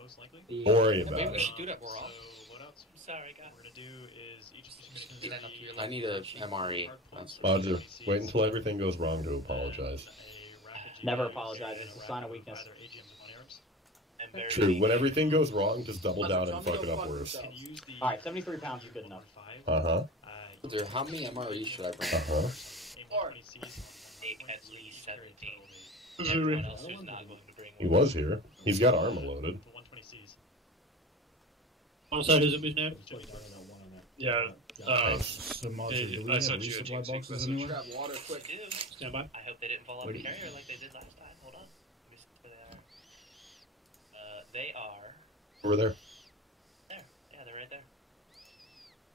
most likely. Don't worry Maybe about we it. should do that more So often. loadouts. Sorry, guys. What we're gonna do is each position is Stand gonna up to be. your I need a MRE. Roger, wait until everything goes wrong to apologize. Never apologize, it's a sign of weakness. True. True, when everything goes wrong, just double down and fuck it up worse. Alright, 73 pounds is good enough. Uh-huh. Dude, how many MREs should I bring? Uh-huh. Take at least 17. Everyone else who's not going to bring He was here. He's got Arma loaded. On side is it now? Yeah. So, Monty, do we I have sent you a resupply Teamspeak boxes message. anywhere? Grab water quick. do. Stand by. I hope they didn't fall off Where the do you- carrier like they did last time. Hold on. Let me see where they are. They are Over there. there. Yeah, they're right there.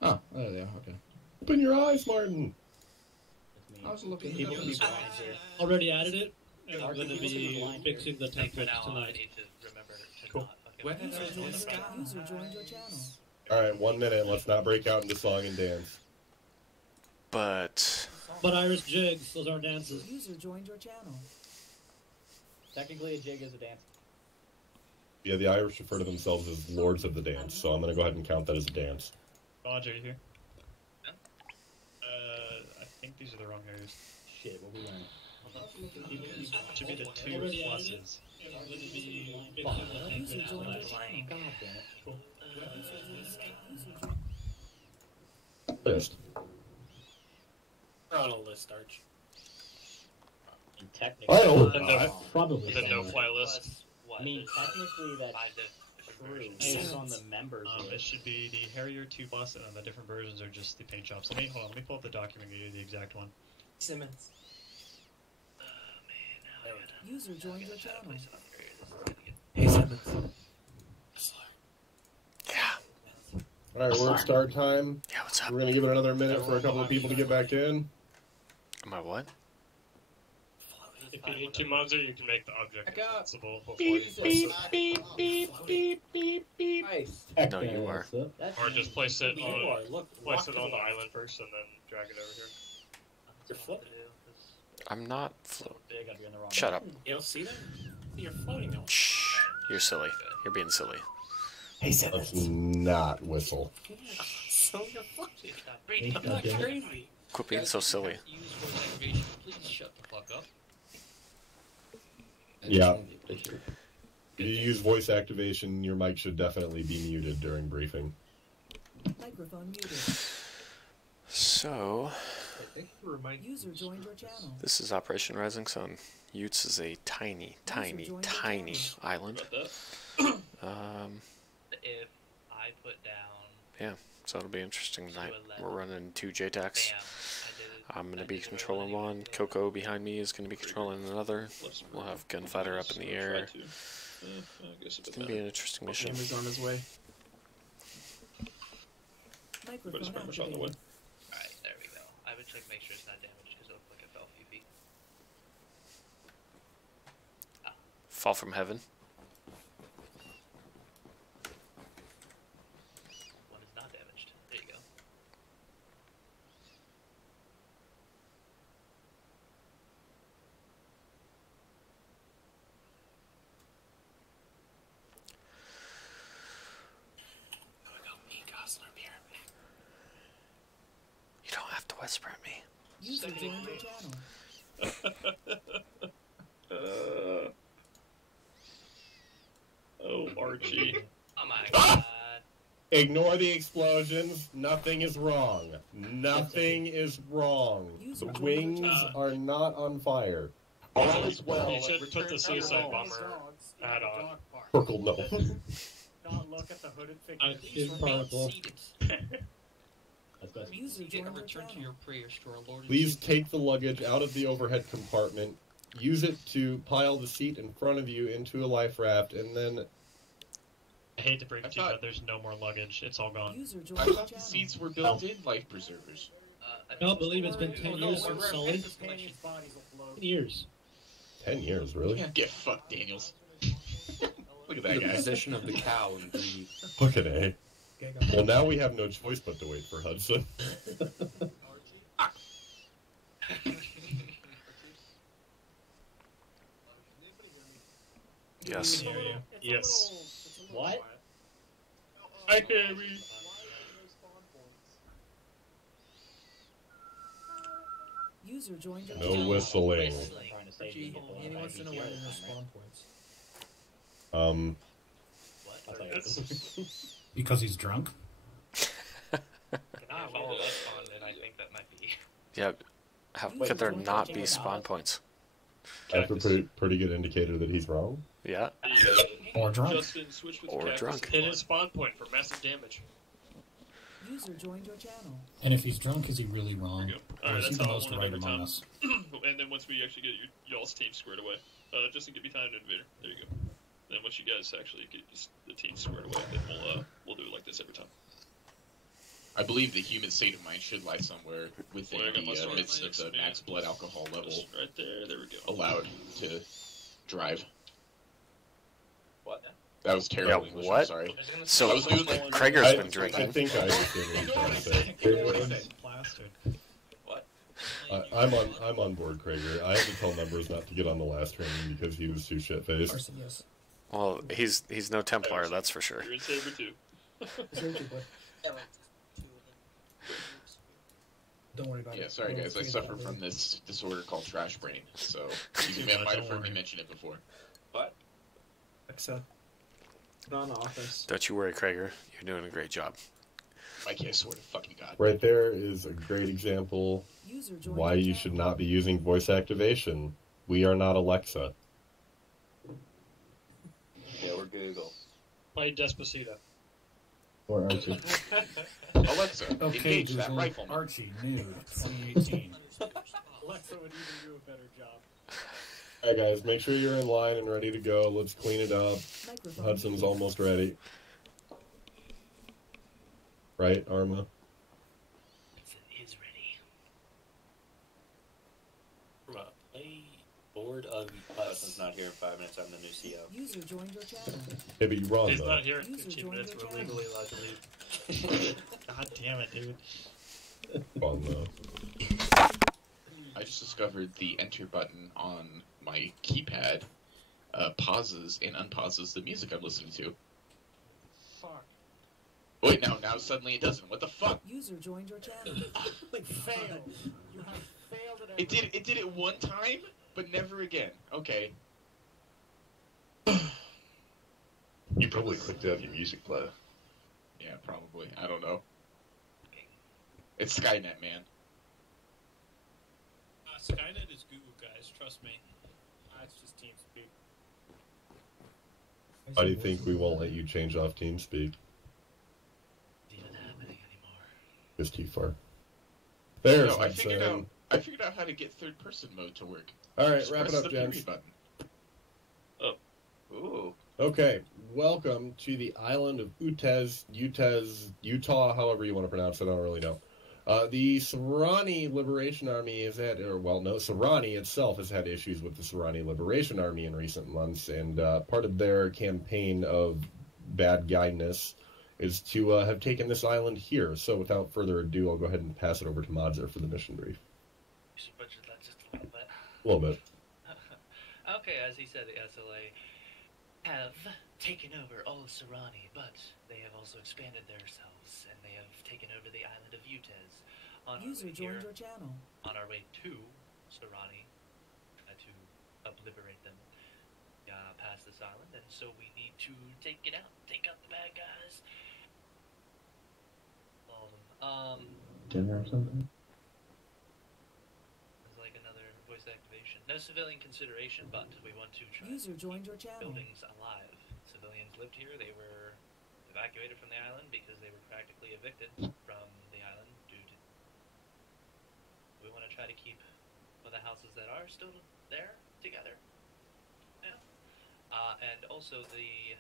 Oh, there they are, okay. Open your eyes, Martin! I was looking. People can be blind here. Already added it, and I'm Our going to people can be be blind here. fixing the I think for templates now on, I tonight. need to remember to Cool. not fucking When put is those it in the this front. guy? User joined your channel. Alright, 1 minute. Let's not break out into song and dance. But But Irish jigs, those aren't dances. User joined your channel. Technically, a jig is a dance. Yeah, the Irish refer to themselves as lords of the dance, so I'm gonna go ahead and count that as a dance. Roger, you here? I think these are the wrong areas. Shit, what we learned. It should be the two Already pluses. And I'm going to be fixing Fuck. the User templates joined your tonight. channel. God damn it. Cool. List. We're on a list, Arch. And technically, I hope The not. probably The so. no-fly list. Plus, what, I mean, there's technically that's 5 different true. versions. Based on the members It list. should be the Harrier 2 bus, and the different versions are just the paint shops. Hold on, let me pull up the document and give you the exact one. Simmons. Oh man, now I gotta. User joined your gotta try to channel. place it on here. This is gonna get. Hey, Simmons. yeah, Alright, we're at start time. yeah. What's up? We're gonna give it another minute for a couple of people to get back in. Am I what? If you need 2 mods, you can make the object Back up. accessible. Hopefully, beep. Nice. No, you are. That's or just place it You are. on Look, place it walk on the to island first, and then drag it over here. You're floating. I'm not float. big, I'd be in the wrong. Shut up. You don't see that? You're floating now. Shh. You're silly. You're being silly. Hey, Let's Simmons. not whistle. So you're fucking. Stop reading. God damn it. Crazy. Quit being so silly. Use voice activation. Please shut the fuck up. Yeah. If you use voice activation, your mic should definitely be muted during briefing. Microphone muted. So, User joined your channel. this is Operation Rising Sun. Utes is a tiny, tiny, tiny island. If I put down. So it'll be interesting tonight. 211. We're running 2 JTACs. Bam. I did it. I'm going to I be did it controlling earlier. one. Coco behind me is going to be controlling another. We'll have Gunfighter up in the air. It's going to be an interesting mission. Hammer's on his way. Microphone on the way. activated. Alright, there we go. I would check make sure it's not damaged because it looked like it fell a few feet. Fall from heaven. One is not damaged. There you go. You don't have to whisper at me. User joined your channel. Oh, Archie. Oh my god. Ignore the explosions. Nothing is wrong. Nothing is wrong. User The joined wings your channel. are not on fire. All is well. You should put the suicide bomber hat on. Purple no. Not look at the hooded figure. I did particle. That's best. User joined your channel. prayer store, Lord. Please take the luggage out of the overhead compartment. Use it to pile the seat in front of you into a life raft, and then I hate to break it to you, but there's no more luggage. It's all gone. User joined I your thought the channel. seats were built-in life preservers. I No, believe it's been 10 years since Sully. 10 years. 10 years, really? Yeah, get fucked, Daniels. Look at that The guy. position of the cow and breathe. Look at A. Well, now we have no choice but to wait for Hudson. Yes. We can hear you. Yes. What? I hear me. User joined your No channel. whistling. I'm trying to save He, people. he wants to know why there's no spawn points. I'll tell you after. Because he's drunk? If I follow that spawn, then I think that might be. Yeah. How could there not be spawn points? That's a pretty good indicator that he's wrong. Yeah. Or drunk. Justin, switch with Or cactus drunk. and Hit lime. his spawn point for massive damage. User joined your channel. And if he's drunk, is he really wrong? There you go. Or Alright, is he that's the how I most want it right every among time. us? And then once we actually get y'all's team squared away, Justin, give me time to invader. There you go. Then once you guys actually get the team squared away, then we'll do it like this every time. I believe the human state of mind should lie somewhere within Where I got my the sword. midst of the max blood alcohol level Just right there. There we go. allowed to drive. What? That was terrible Yeah, English, what? I'm sorry. So I was doing like Krager's been I drinking. think I understand what you're trying to say. Plastered. What? I'm on board, Krager. I had to tell numbers not to get on the last training because he was too shit-faced. Arson, yes. Well, he's no Templar, that's for sure. You're in Saber too. Don't worry about it. Yeah, sorry We'll guys, I figure suffer that out from later. this disorder called trash brain, so you Yeah, might don't have heard me worry. mention it before. Alexa, put on office. Don't you worry, Krager. You're doing a great job. Mikey, I swear to fucking God. Right there is a great example User joined why your you channel. should not be using voice activation. We are not Alexa. Yeah, we're Google. Play Despacito. Or Archie. Alexa, Okay, engage that Google. rifleman. Archie, nude, 2018. Alexa would even do a better job. Alright guys, make sure you're in line and ready to go. Let's clean it up. Microphone Hudson's muted. almost ready. Right, Arma? It is ready. Play board of Hudson's not here in 5 minutes. I'm the new CO. User joined your channel. Yeah, but you're wrong He's though. not here in User 15 joined minutes. your We're channel. legally allowed to leave. God damn it, dude. Fun though. I just discovered the enter button on my keypad pauses and unpauses the music I'm listening to. Fuck. Wait, now suddenly it doesn't. What the fuck? User joined your channel. Failed. You have failed at It did it one time, but never again. Okay. You probably clicked to have your music play. Yeah, probably. I don't know. It's Skynet, man. Skynet is Google, guys. Trust me. It's just TeamSpeak. Why do you think we won't let you change off TeamSpeak? Even happening anymore. It's too far. There's No, I figured Hudson. out how to get third person mode to work. Alright, Just wrap it press up, the gents. period button. Ooh. Okay, welcome to the island of Utes, Utah, however you want to pronounce it, I don't really know. The Sahrani Liberation Army has had, Sahrani itself has had issues with the Sahrani Liberation Army in recent months, and part of their campaign of bad guyness is to have taken this island here. So without further ado, I'll go ahead and pass it over to Modzer for the mission brief. You should butcher that just a little bit. A little bit. Okay, as he said, the SLA have taken over all of Sahrani, but they have also expanded themselves, and they have taken over the island of Utes. On our User way here, joined your channel. on our way to Sahrani, try to obliterate them past this island, and so we need to take it out, take out the bad guys. All of them. Dinner or something? It's like another voice activation. No civilian consideration, but we want to try User to joined keep your channel. buildings alive. Civilians lived here. They were evacuated from the island because they were practically evicted from the island due to. We want to try to keep the houses that are still there together. Yeah. And also the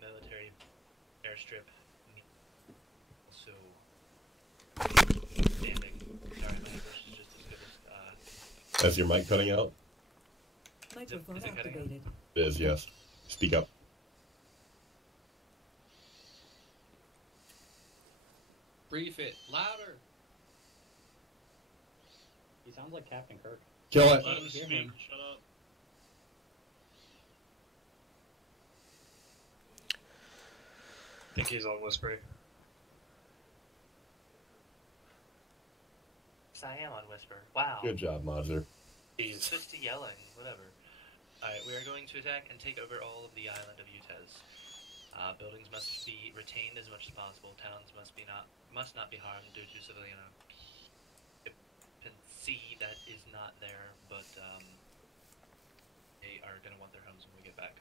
military airstrip. So standing. Sorry, my English is just as good as. Is your mic cutting out? Microphone Is it cutting out? activated. It is, yes. Speak up. Brief it louder. He sounds like Captain Kirk. Kill it. Let him speak. Shut up. think he's on Whisper. Yes, I am on Whisper. Wow. Good job, Modzer. He's just yelling, whatever. Alright, we are going to attack and take over all of the island of Utes. Buildings must be retained as much as possible. Towns must not be harmed due to civilian occupancy that is not there, but they are going to want their homes when we get back.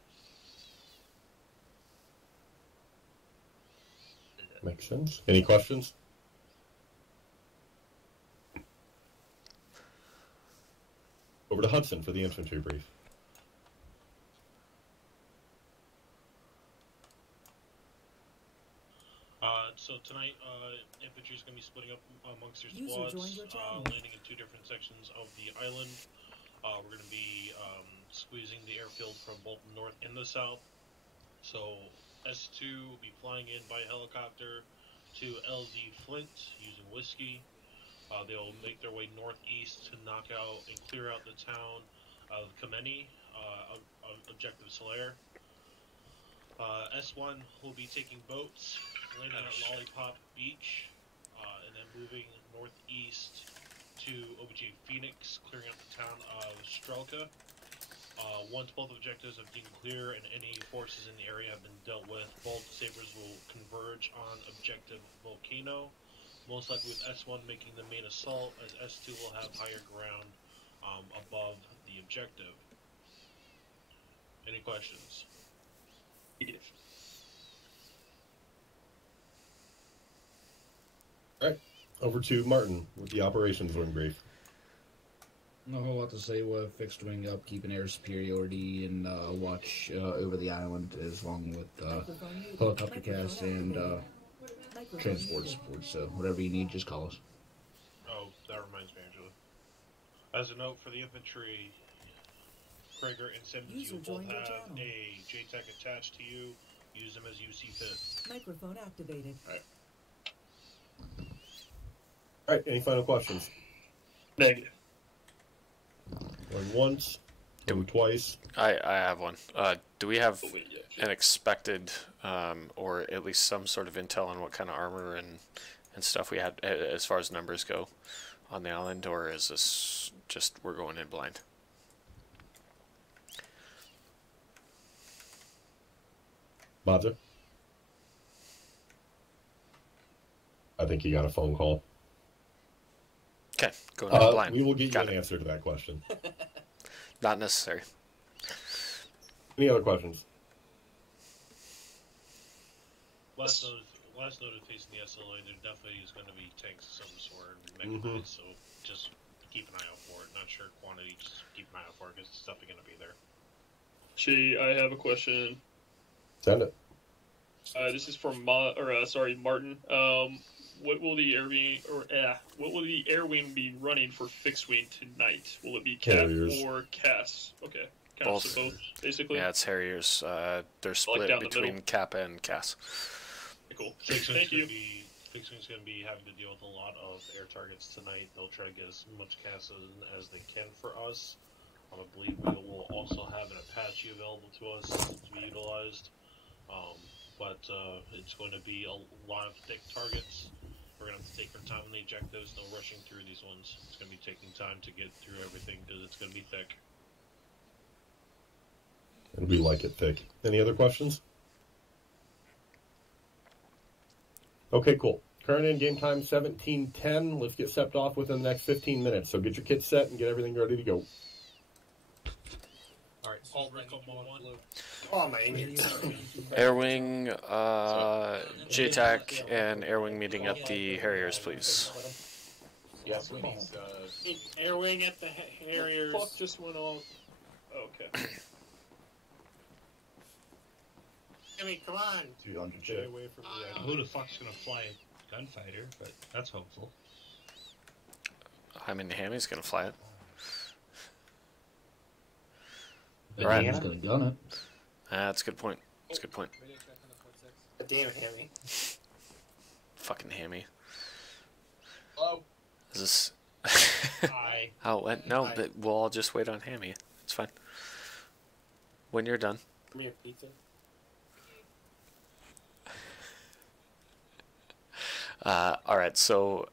Makes sense. Any questions? Over to Hudson for the infantry brief. So tonight, infantry is going to be splitting up amongst your User squads, joined your channel. landing in 2 different sections of the island. We're going to be squeezing the airfield from both the north and the south. So S2 will be flying in by helicopter to LD Flint using whiskey. They'll make their way northeast to knock out and clear out the town of Kameni, objective Solaire. S1 will be taking boats, landing at Lollipop Beach, and then moving northeast to OBG Phoenix, clearing out the town of Strelka. Once both objectives have been clear and any forces in the area have been dealt with, both sabers will converge on objective Volcano, most likely with S1 making the main assault, as S2 will have higher ground above the objective. Any questions? Alright, over to Martin with the operations wing brief. Not a whole lot to say. We're fixed wing up, keeping air superiority, and watch over the island, as long with helicopter cast and transport support. So whatever you need, just call us. Oh, that reminds me, Angela. As a note for the infantry, Krager and Simmons, User you both joined your have channel. a JTAC attached to you. Use them as you see fit. Microphone activated. Alright, any final questions? Negative. Going once, going twice. I have one. Do we have an expected, or at least some sort of intel on what kind of armor and stuff we had as far as numbers go on the island, or is this just we're going in blind? Modzer? I think you got a phone call. Okay, going in blind. We will get you an answer to that question. Not necessary. Any other questions? Last note facing the SLA, there definitely is going to be tanks of some sort, mechanized, so just keep an eye out for it. Not sure quantity, just keep an eye out for it, because it's definitely going to be there. I have a question. Send it. This is from Martin. What will the air wing be running for fixed wing tonight? Will it be CAP Harriers. or CAS? Okay, Both. both basically. Yeah, it's Harriers. They're split down the between middle. Kappa and CAS. Cool. Fixed Thank you. Fixed Wing's going to be having to deal with a lot of air targets tonight. They'll try to get as much CAS as they can for us. I believe we will also have an Apache available to us to be utilized. But it's going to be a lot of thick targets. We're going to have to take our time on the objectives, no rushing through these ones. It's going to be taking time to get through everything because it's going to be thick. And we like it thick. Any other questions? Okay, cool. Current end game time 17:10. Let's get stepped off within the next 15 minutes. So get your kit set and get everything ready to go. Alright, all Rico one. Oh, my idiot. Airwing, JTAC, and Airwing meeting at the Harriers, please. Yes, we need, Air wing at the Harriers. Fuck just went off. Okay. Jimmy, come on. 200 Stay away from the Who the fuck's gonna fly a gunfighter? But that's hopeful. I mean, Hammy's gonna fly it. Right. He's gonna gun it. That's a good point. That's a good point. Damn it, Hammy. Fucking Hammy. Hello? Is this... Hi. Oh, no, but we'll all just wait on Hammy. It's fine. When you're done. Give me a pizza. All right, so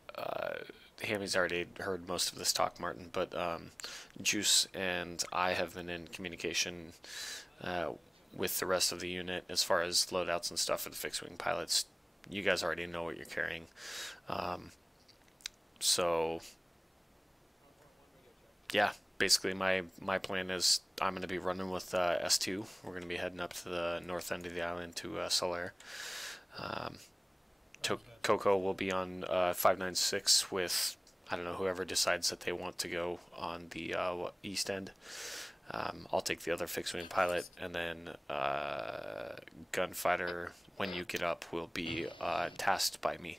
Hammy's already heard most of this talk, Martin, but Juice and I have been in communication with the rest of the unit as far as loadouts and stuff for the fixed-wing pilots. You guys already know what you're carrying. So, yeah, basically my plan is I'm going to be running with S2. We're going to be heading up to the north end of the island to Solaire. Coco will be on 596 with, I don't know, whoever decides that they want to go on the east end. I'll take the other fixed-wing pilot, and then Gunfighter, when you get up, will be tasked by me.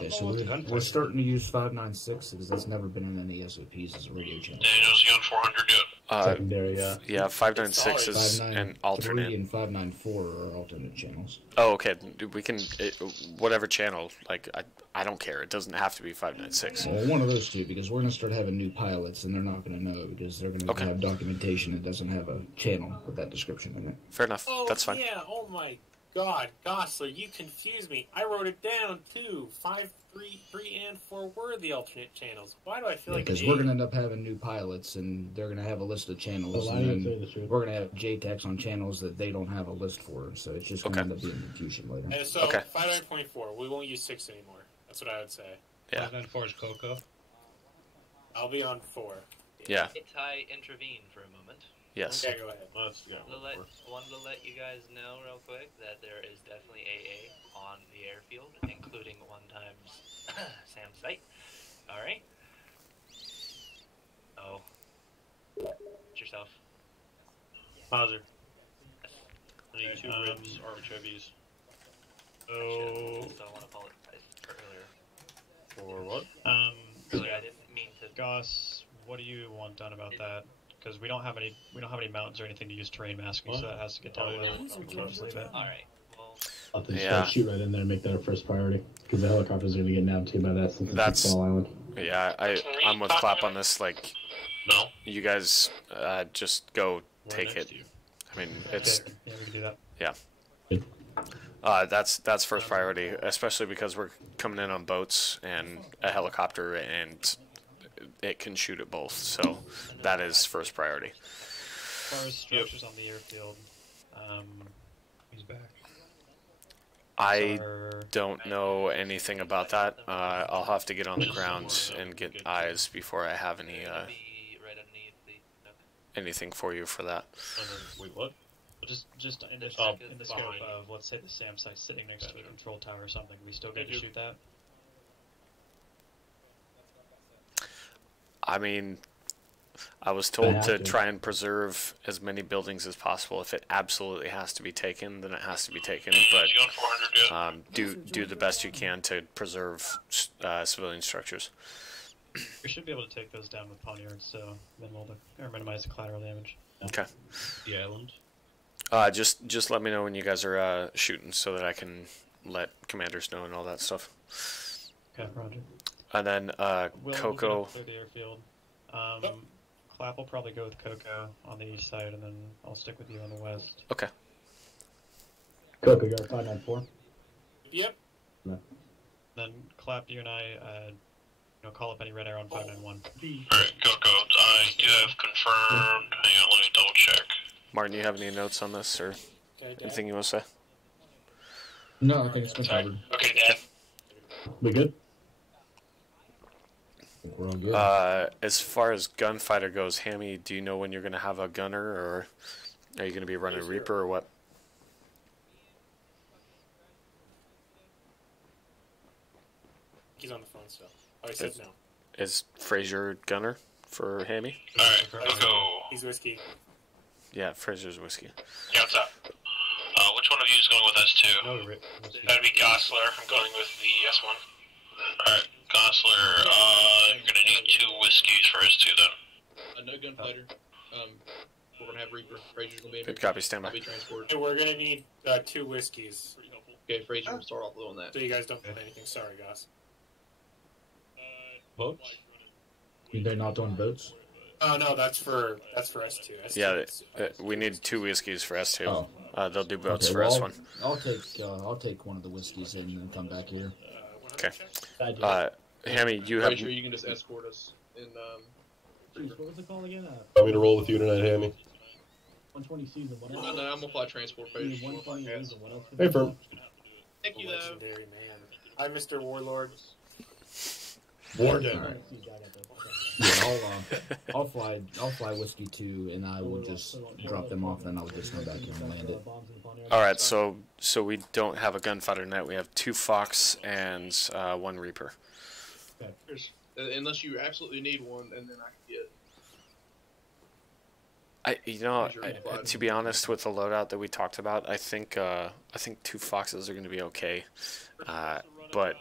Okay, so we're starting to use 596 because that's never been in any SOPs as a radio channel. Daniel's you on 400 yet? Secondary, yeah. Yeah, 596 is an alternate. 593 and 594 are alternate channels. Oh, okay. We can, whatever channel, like, I don't care. It doesn't have to be 596. Well, one of those two, because we're going to start having new pilots, and they're not going to know because they're going to have documentation that doesn't have a channel with that description in it. Fair enough. Oh, That's fine. Yeah, oh my god. Gosler, you confused me. I wrote it down too. 5, 3, and 4 were the alternate channels. Why do I feel like because we're going to end up having new pilots, and they're going to have a list of channels, and then we're going to have JTACs on channels that they don't have a list for, so it's just going to end up being confusion later. And so, 59.4, we won't use 6 anymore. That's what I would say. Yeah. 594 is Coco. I'll be on 4. Yeah. I intervene for a moment. Yes. Okay, go ahead. Let's go. Wanted to let you guys know real quick that there is definitely AA on the airfield, including one times Sam's site. Alright? Oh. Watch yourself. Positive. I need 2 ribs, Arma3s. Oh. So I want to apologize for earlier. For what? Earlier I didn't mean to. Goss, what do you want done about that? Because we don't have any mountains or anything to use terrain masking, so that has to get done. Just leave it. All right. Well. I'll just shoot right in there and make that our first priority because the helicopters are going to get down too by that since it's a small island. Yeah, I'm with Clap on this. Like, no, you guys just go take it. I mean, it's yeah, we can do that. Yeah. That's first priority, especially because we're coming in on boats and a helicopter, and it can shoot at both. So that is first priority. As far as structures on the airfield, he's back. I don't know anything about that. I'll have to get on the ground and get eyes before I have any anything for you for that. Wait, what? Just in the scope of, let's say, the SAM site sitting next to a control tower or something, we still get to shoot that? I mean, I was told to try and preserve as many buildings as possible. If it absolutely has to be taken, then it has to be taken. But do the best you can to preserve civilian structures. We should be able to take those down with poniards, so minimize the collateral damage. Okay. The island. Just let me know when you guys are shooting, so that I can let commanders know and all that stuff. Okay, roger. And then Coco. Clear the airfield. Clap will probably go with Coco on the east side, and then I'll stick with you on the west. Okay. Coco, you're 594. Yep. No. Then Clap, you and I, call up any red arrow on 591. Alright, Coco, I do have confirmed. Hang on, let me double check. Martin, you have any notes on this, or anything you want to say? No, I think it's been covered. Okay, Dad. We good? We're all good. As far as gunfighter goes, Hammy, do you know when you're going to have a gunner, or are you going to be running Reaper, or what? He's on the phone still. Oh, he said no. Is Fraser gunner for Hammy? Alright, Coco. He's whiskey. Yeah, Fraser's whiskey. Yeah, what's up? Which one of you is going with S2? That'd be Gosler. I'm going with the S1. Alright, Gosler, you're gonna need 2 whiskeys for S2 then. No gunfighter. We're gonna have Reaper. Fraser's gonna be in Good copy, stand by. Hey, we're gonna need 2 whiskeys. Okay, Fraser will start off low on that. So you guys don't put anything. Sorry, guys. Boats? They're not doing boats? Oh no, that's for S2. S2 Yeah, is- we need 2 whiskeys for S2. Oh. They'll do boats Okay, for well, S1. I'll take one of the whiskeys and then come back here. Okay. Hammy, you have. Pretty sure you can just escort us in. What was it called again? Want me to roll with you tonight, Hammy? 120 season. What else? No, I'm gonna fly transport page. 120 season. What else? Hey, Firm. Thank you, though. Legendary man. Hi, Mr. Warlord. Warden. Alright. Yeah, I'll fly whiskey 2, and I will just drop them off, and I'll just come back here and land it. All right, so we don't have a gunfighter net. We have 2 Fox and 1 Reaper. Unless you absolutely need one, and then I can get. To be honest, with the loadout that we talked about, I think 2 Foxes are going to be okay, but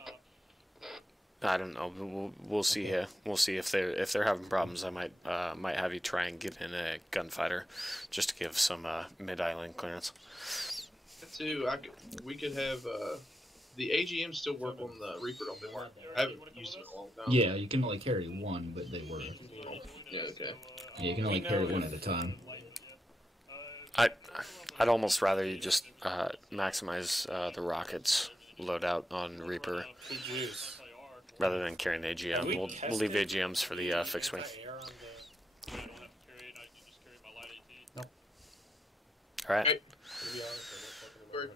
I don't know. We'll see here. We'll see if they're having problems. I might have you try and get in a gunfighter, just to give some mid-island clearance. Too, we could have the AGMs still work on the Reaper, don't they? I haven't used it in a long time. Yeah, you can only carry 1, but they were. Yeah, okay. Yeah, you can only carry 1 at a time. I'd almost rather you just maximize the rockets loadout on Reaper rather than carrying AGM. We'll leave AGMs for the fixed wing. All right. Hey.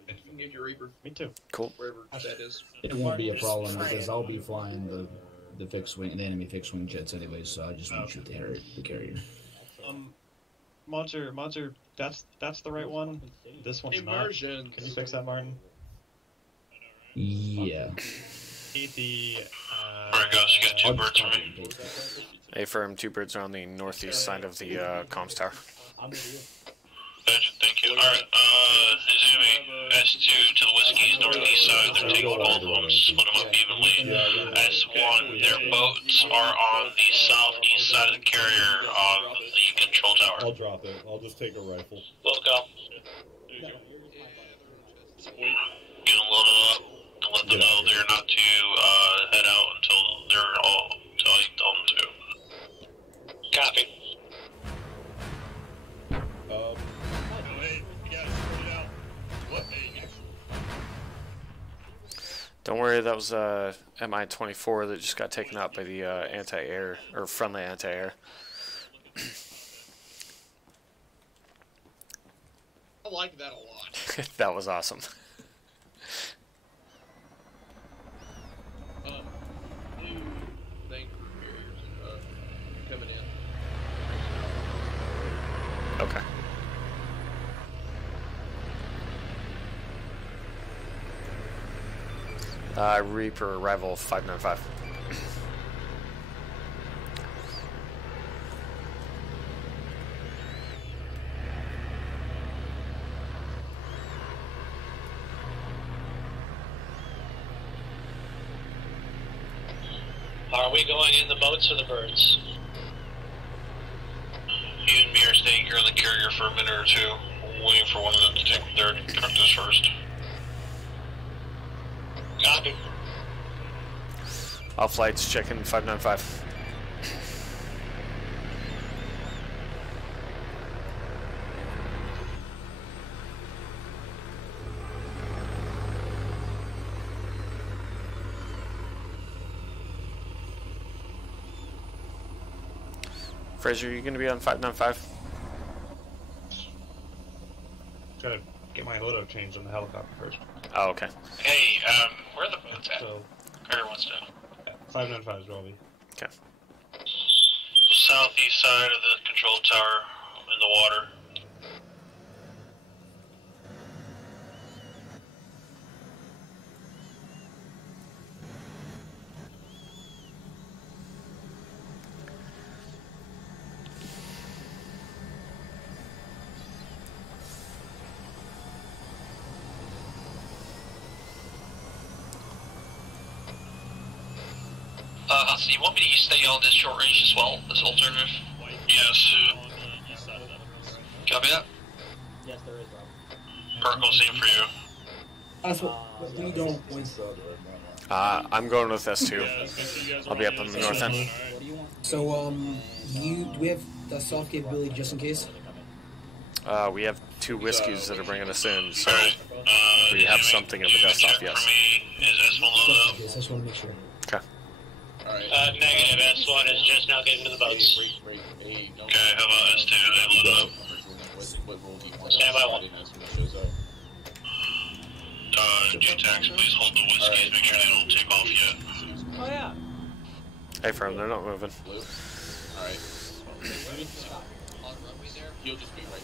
You can get your Reaper. Me too. Cool. Wherever that is. It won't be a problem because I'll be flying the fixed wing, the enemy fixed wing jets anyways. So I just want to shoot the carrier. Monster, that's the right one. This one's Immersion. not. Can you fix that, Martin? Yeah. Need the. Alright, guys, you got 2 birds for me. Affirm, 2 birds are on the northeast side of the comms tower. Thank you. Alright, Izumi, S2 to the whiskey's northeast side. They're taking both of them, split them up evenly. S1, their boats are on the southeast side of the carrier on the control tower. I'll drop it. I'll just take a rifle. Let's go. Get them loaded up and let them know they're not to head out until I tell them to. Copy. Don't worry, that was MI-24 that just got taken out by the anti-air, or friendly anti-air. I like that a lot. That was awesome. New thing for carriers coming in. Okay. Reaper arrival 595. Are we going in the boats or the birds? You and me are staying here on the carrier for a minute or 2, waiting for one of them to take their directors first. Copy. All flights, check in 595. Fraser, you going to be on 595? Gotta get my loadout changed on the helicopter first. Oh, okay. Hey, where are the boats at? So, Everyone's down. 595 is Robbie. Okay. Southeast side of the control tower in the water. So you want me to stay on this short range as well, as alternative? Yes. Copy that? Yes, there is, Rob. Perkle, same for you. That's what we don't. I'm going with S2. Yeah, I'll be up on the north end. So, do we have dust off capability just in case? We have 2 whiskeys that are bringing us in, so we have something of a dust off, yes. I just want to make sure. Okay. Negative, S1 is just now getting to the boats. Okay, how about S2? They load up. Stand by 1. J-Tax, please hold the whiskeys, make sure they don't take off yet. Oh yeah. Hey, firm, they're not moving. Alright. You'll just be right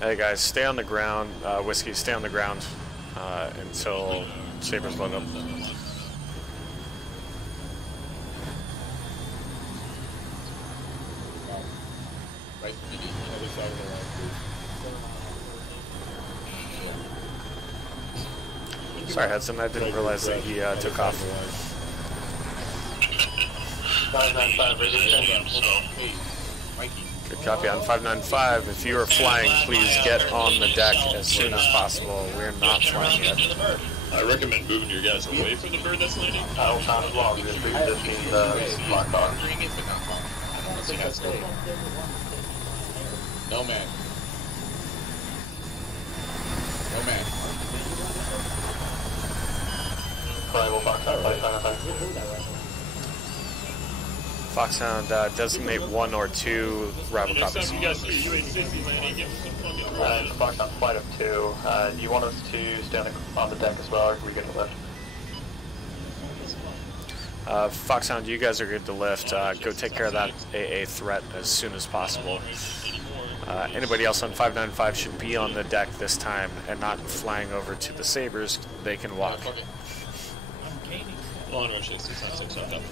Hey guys, stay on the ground. Whiskey, stay on the ground until Sabres load up. Right, other side of the line, please. Sorry, Hudson, I didn't realize that he took off. 595 resistance, so... Good copy on 595. If you are flying, please get on the deck as soon as possible. We're not flying yet. I recommend moving your guys away from the bird that's landing. I will sound as long as this means locked on. No man. No man. Arrival box out, 595. Foxhound, designate 1 or 2 rival Next copies. time you guys see UH-60 landing, give us some fucking Foxhound flight of 2. Do you want us to stay on the deck as well, or are we good to lift? Foxhound, you guys are good to lift. Go take care of that AA threat as soon as possible. Anybody else on 595 should be on the deck this time and not flying over to the Sabres. They can walk. On or 696, I'm done.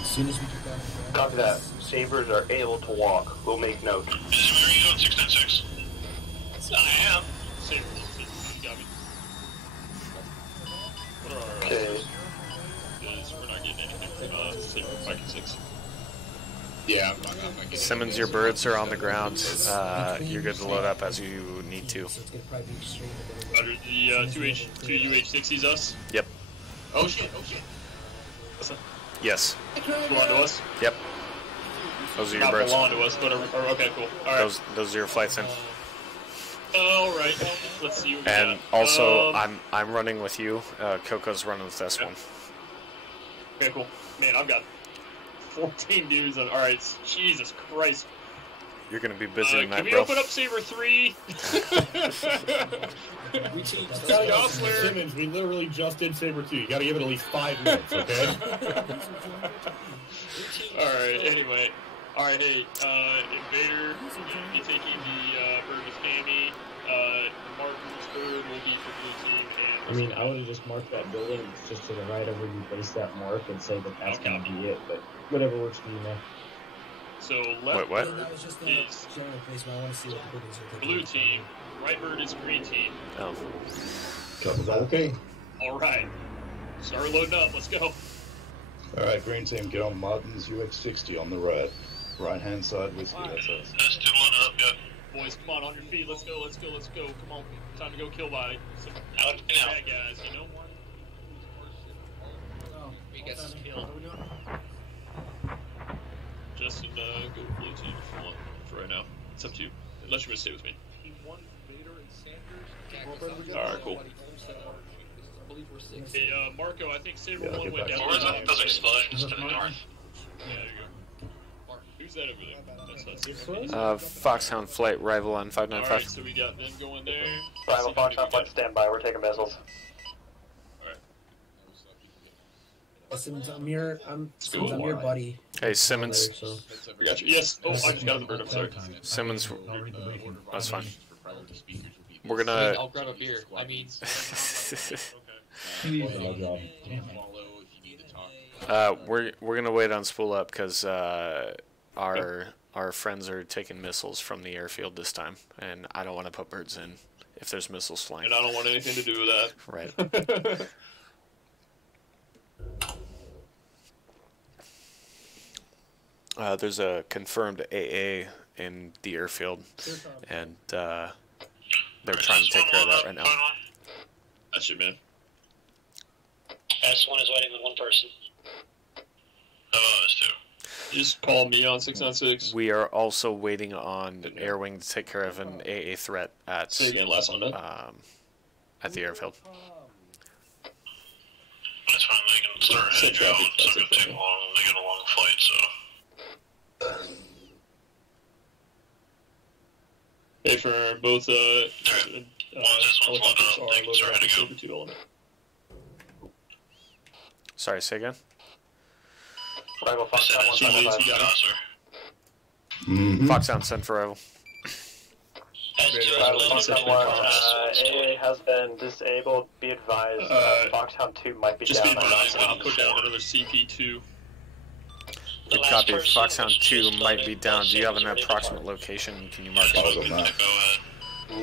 As soon as we get that. Copy that. Sabres are able to walk. We'll make note. Is it on 696? I am. Sabres, you got me. What are our... Okay. We're not getting anything from Sabre 5 and 6. Yeah, I'm not getting Simmons, your birds are on the ground. You're good to load up as you need to. Under the 2 UH-60s us? Yep. Oh shit, oh shit. What's that? Yes. Belong to us? Yep. Those are your Not birds. belong to us, but okay, cool. Alright. Those are your flights in. Alright, let's see what we And got. also, I'm running with you. Coco's running with this one. Okay, cool. Man, I've got 14 dudes on. Alright, Jesus Christ. You're gonna be busy tonight, can we bro. open up Saber 3? Gosler. Simmons, we literally just did Saber 2. You gotta give it at least 5 minutes, okay? Alright, anyway. Alright, hey, Invader, be taking the bird with Cammy. Martin's bird will be for blue team. I mean, I would have just marked that building just to the right of where you place that mark and say that that's going to be it, but whatever works for you, man. So left what? bird That was just is general placement. I want to see what the buildings are thinking. blue team, right bird is green team. Oh. Okay. Alright. Start loading up, let's go. Alright, green team, get on Martin's UX60 on the right hand side whiskey, that's us. That's 2 loaded up, yeah. Boys, come on your feet, let's go, let's go, let's go. Come on, time to go kill by some Out now. bad guys, you know? We get some kill. Justin, go with blue team if you want for right now. It's up to you, unless you're going to stay with me. Team 1, Vader and Sanders. Alright, cool. Hey, Marco, I think Saber 1 went down. Where's those explosions to the north? Yeah, there you go. Who's that over there? That's Foxhound flight rival on 595. Alright, so we got them going there. Rival Foxhound flight standby, we're taking missiles. Simmons, I'm your buddy. Hey, Simmons. So. We got you. Yes. Oh, I just got the bird. I'm sorry. Simmons, that's fine. We're I mean, gonna. I'll grab a beer. I mean, we're gonna wait on spool up because our friends are taking missiles from the airfield this time, and I don't want to put birds in if there's missiles flying. And I don't want anything to do with that. Right. There's a confirmed AA in the airfield, and they're trying to take care of that right now. Gotcha, man. S1 is waiting on one person. S2. Just call me on 696. We are also waiting on Air Wing to take care of an AA threat at Say again, last one, man. at the airfield. That's fine. They can start heading out. It's not going to take long. They get a long flight, so. Hey, for both helicopters are loaded up with Saber 2 element. Sorry, say again? Rival Foxhound 155. Foxhound, send for rival. Rival Foxhound 1, AA has been disabled. Be advised, Foxhound 2 might be just down. Just be advised, when you put down another CP2. Good copy. Foxhound 2 might be down. Do you have an approximate location? Can you mark it?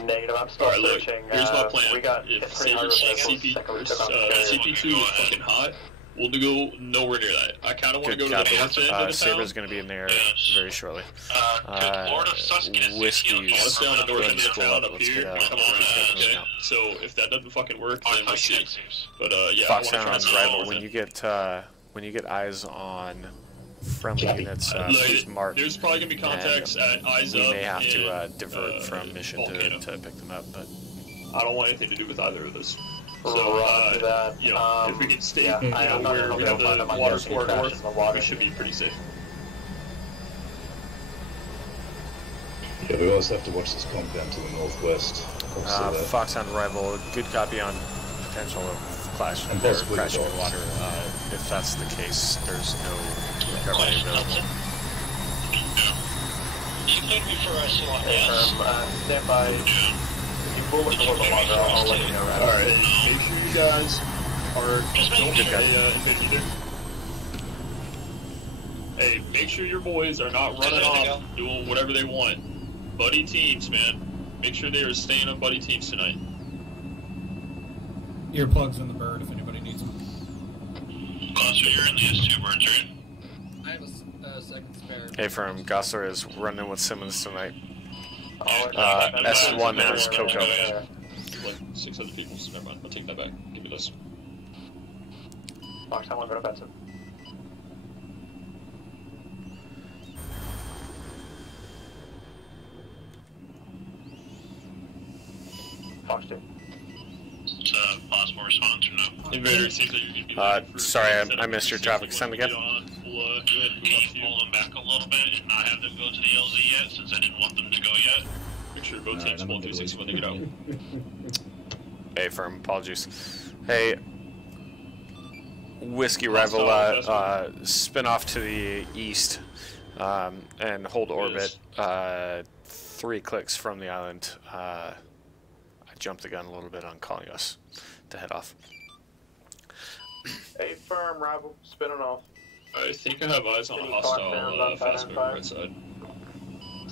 Negative, I'm still searching. Here's my plan. We got If pretty hard CP2 is fucking hot, we'll go nowhere near that. I kind of want to go to the north end of the town. Saber's going to be in there very shortly. Whiskey. Let's down the north end of the town up here. Come on, okay. So if that doesn't fucking work, then we'll see. But yeah, Foxhound rival. When you get eyes on friendly units, please mark. There's probably gonna be contacts at eyes up. We may have to divert from mission to pick them up, but I don't want anything to do with either of those. So, you know, if we can stay where we have the water corridor north, we should be pretty safe. Yeah, we also have to watch this compound to the northwest. Foxhound rival, good copy on potential of clash or crashing in water. If that's the case, there's no recovery available. You could be for us, stand by. We'll look a little bit longer. I'll let you know. Alright, make sure you guys don't invade either. Hey, make sure your boys are not running off doing whatever they want. Buddy teams, man. Make sure they are staying on buddy teams tonight. Earplugs in the bird if anybody needs them. So you're in the S2 birds, right? I have a second spare. Hey, firm. Gosler is running with Simmons tonight. S1 has Coco. Like 600 people, so never mind. I'll take that back. Give me this. Foxhound 1, go to Benson. Fox 2. It's a possible response or no? Invader, seems like you're going to be sorry, I missed your traffic. Send again. Can you pull them back a little bit and not have them go to the LZ yet, since I didn't want them to go yet? Make sure both teams pull 360 when they get out. Hey, firm. Apologies. Hey, Whiskey rival, spin off to the east and hold orbit 3 clicks from the island. I jumped the gun a little bit on calling us to head off. Hey, firm, rival, spinning off. I think I have eyes on a hostile fast mover right side.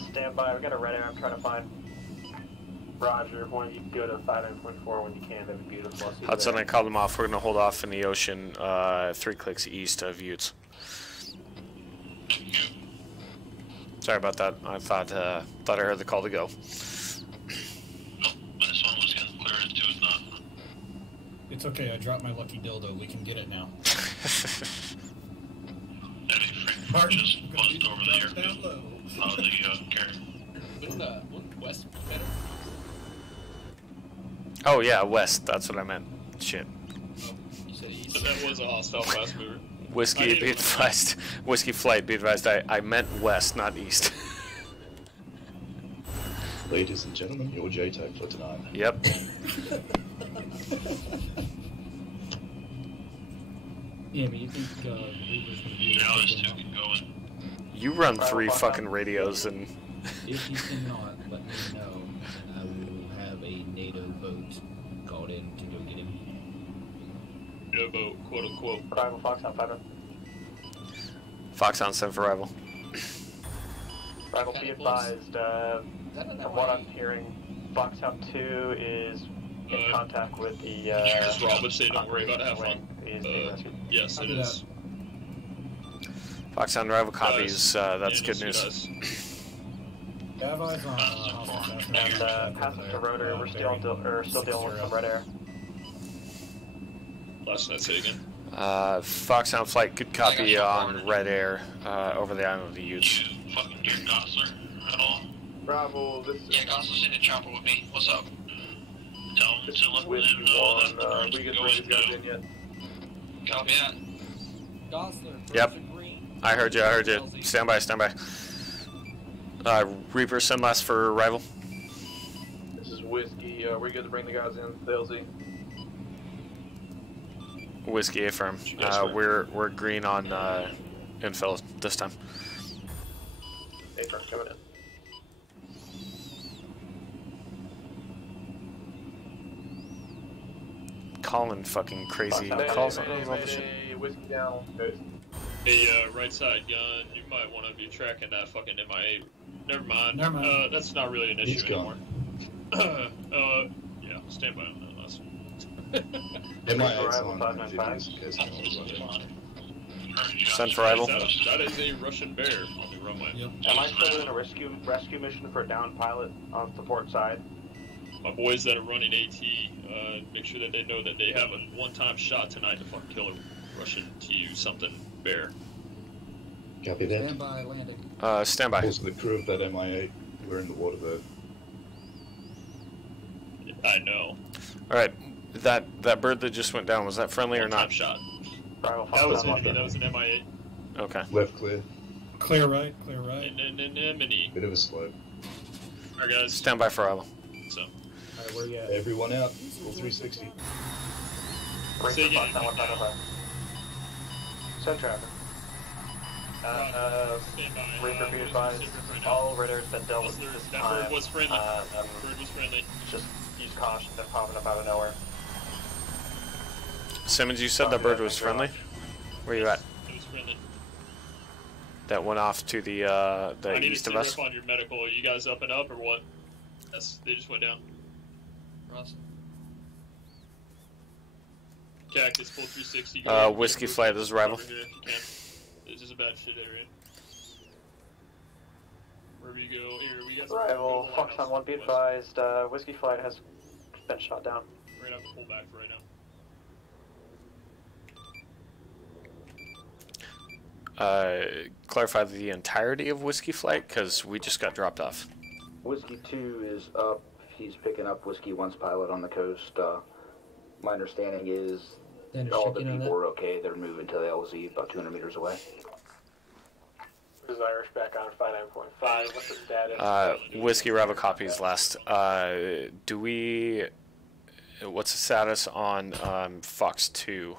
Stand by, we got a red air I'm trying to find. Roger, when you go to 5.4 when you can, that'd be beautiful. Hudson, I called them off. We're going to hold off in the ocean 3 clicks east of Utes. Sorry about that. I thought I heard the call to go. This one was getting clear as 2 is not. It's okay, I dropped my lucky dildo. We can get it now. Just buzzed over the airfield. Oh, the carrier. Wouldn't West be better? Oh yeah, west. That's what I meant. Shit. But that was a hostile fast mover. Whiskey, be advised. Whiskey flight, be advised. I meant west, not east. Ladies and gentlemen, your JTAG for tonight. Yep. Yeah, but you think Reaper's gonna be Now this 2 can go in. You run 3 fucking radios and. If you cannot, let me know, and I will have a NATO boat called in to go get him. NATO boat, quote unquote. Rival Foxhound 5. Foxhound sent for rival. Rival, be advised, from what I'm hearing, Foxhound 2 is in contact with the, Just Rob would say don't worry about it, have fun. Yes, it is. Foxhound rival copies, that's good news. Have eyes on and passenger rotor, we're still dealing with some red air. Last night, say again. Foxhound Flight, good copy on Red Air over the island of the Utes. You fucking hear Gosler at all? Bravo, this is... Yeah, Gosler's in the chopper with me. What's up? Tell him to let Whiskey them know that the one, birds we can can go bring in these guys now. in yet. Copy that. Gosler, Yep. birds are green. I heard you. Stand by, stand by. Reaper, send last for arrival. This is Whiskey. We're good to bring the guys in. Salesy. Whiskey affirm. We're green on infill this time. Affirm coming in. Calling fucking crazy calls on the ship. Whiskey down. Coast. Hey, right side gun, you might want to be tracking that fucking MIA. Never mind. Never mind. That's not really an He's issue gone. anymore. Yeah, stand by on that last one. MIA's on amphibious in case anyone's wondering. Send for arrival. That is a Russian bear on the runway. Yep. Am I still doing a rescue mission for a downed pilot on the port side? My boys that are running AT, make sure that they know that they have a one-time shot tonight to fucking kill a Russian TU something bear. Copy that. Stand by landing. Stand by. Also, the crew of that MIA were in the water bird. I know. Alright, that bird that just went down, was that friendly or not? One-time shot. Bravo, That was Foxhound that was an MIA. Okay. Left clear. Clear right, clear right. Anemone. Bit of a slope. Alright, guys. Stand by for arrival. So. Alright, where you at? Everyone out. Full 360. Bring Say the again. Foxhound 155. Send traffic. Stand by. Reaper be We're advised, secret right now. all raiders that dealt with this That time, bird was friendly. Bird was friendly. just use caution. They're popping up out of nowhere. Simmons, you said the bird was friendly? Where you at? It was friendly. That went off to the I need east to of us? rip on your medical. Are you guys up and up or what? Yes, they just went down. Ross. Cactus, full 360. Whiskey flight, this is arrival. Over here if you can. This is a bad shit area. Wherever you go, here, we got some Arrival, lighthouse Foxhound 1 be west. advised, Whiskey Flight has been shot down. We're gonna have to pull back for right now. Clarify the entirety of Whiskey flight, because we just got dropped off. Whiskey 2 is up. He's picking up Whiskey 1's pilot on the coast. My understanding is Then all the checking on people that. are okay. They're moving to the LZ about 200 meters away. This is Irish back on 59.5. What's the status? Whiskey Bravo copies last. Do we... What's the status on Fox 2?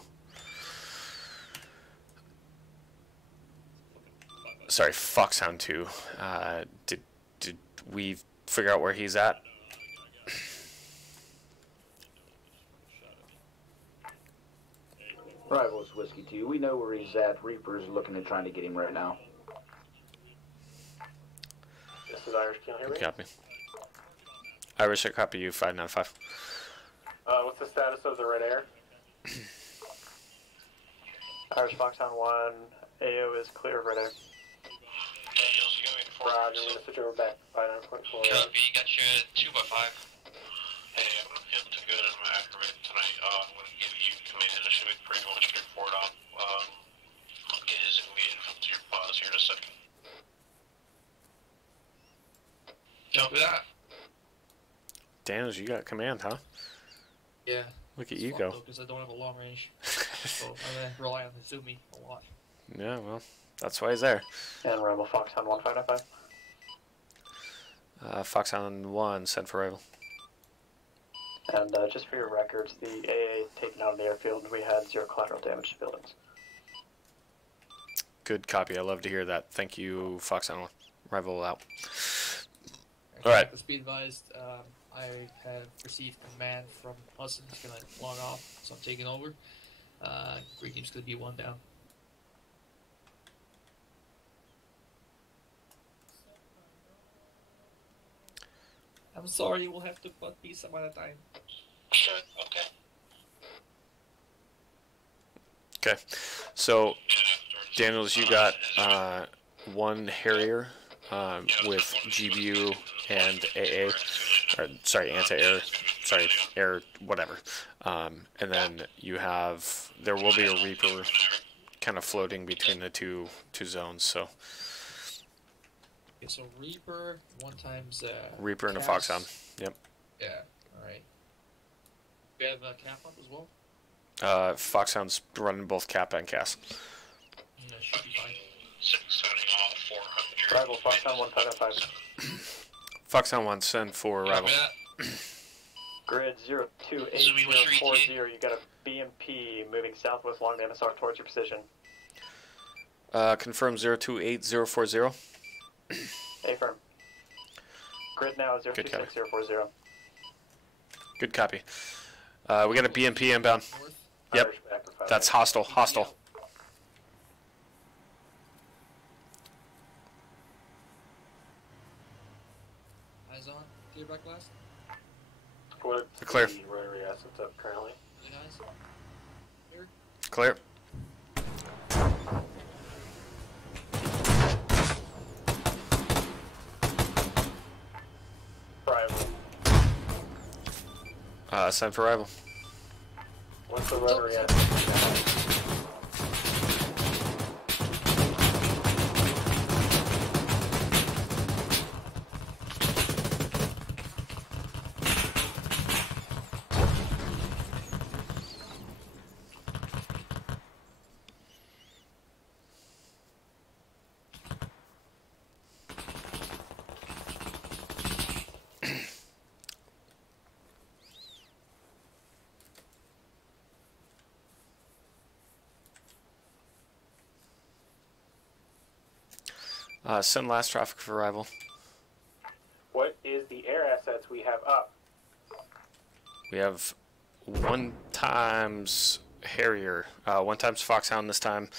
Sorry, Foxhound 2. Did we figure out where he's at? Rivals Whiskey 2. We know where he's at. Reaper's looking at trying to get him right now. This is Irish. Can you hear me? Copy. Irish, I copy you, 595. What's the status of the Red Air? Irish Foxhound 1, AO is clear of Red Air. Daniels, you got me before. Roger, I'm going to switch over back to 59.4. Copy, got you 2x5. Hey, I'm not feeling too good as my activate tonight. I'm going to give you command. It should be pretty much straightforward. I'll get his immediate to your pause here in a second. Copy that. Daniels, you got command, huh? Yeah. Look at you go. Because I don't have a long range. So I'm going to rely on the Zoomy a lot. Yeah, well, that's why he's there. And Rebel Foxhound 1595. Foxhound 1, sent for arrival. And just for your records, the AA taken out of the airfield, we had 0 collateral damage to buildings. Good copy. I love to hear that. Thank you, Foxhound 1. Arrival out. Alright. Let's be advised, I have received command from Hudson. He's going to log off, so I'm taking over. Green team's going to be 1 down. I'm sorry, we'll have to put these some at a time. Sure, okay. Okay. So, Daniels, you got 1 Harrier with GBU and AA, or sorry, anti-air sorry, air, whatever. And then you have, there will be a Reaper kind of floating between the two zones. So Okay, so Reaper, 1 times. Reaper and a Caps. Foxhound. Yep. Yeah. All right. We have a cap up as well. Foxhound's running both cap and CAS. That should be fine. 670 off 400. Rival Foxhound 155. Foxhound 1, send for arrival. Grid 028040, you got a BMP moving southwest along the MSR towards your position. Confirm 028040. Affirm. Grid now is 026040. Good copy. We got a BMP inbound. Yep. That's hostile. Hostile. Eyes on. Clear back last. What's Clear. the rotary assets up currently? Eyes. Clear. Clear. Arrival. Send for arrival. What's the rotary asset? Send last traffic for arrival. What is the air assets we have up? We have 1 times Harrier, 1 times Foxhound this time,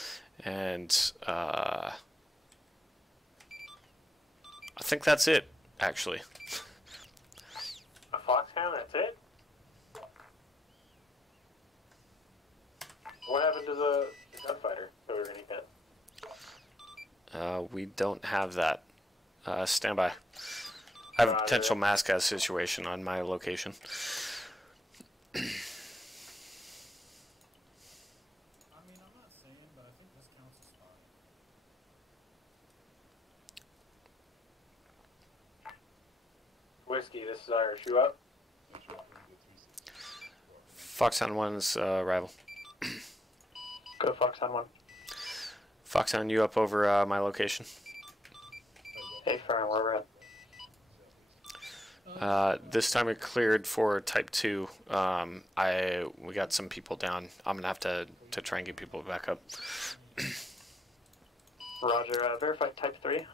and I think that's it, actually. A Foxhound, that's it? What happened to the gunfighter that we were going to get? We don't have that. Stand by. I have a potential mass gas situation on my location. Whiskey, this is Irish. You up? Foxhound 1's arrival. Go Foxhound 1. Foxhound, you up over my location? Hey, Farron, where we're at. This time it cleared for Type 2. We got some people down. I'm going to have to try and get people back up. Roger, verify Type 3.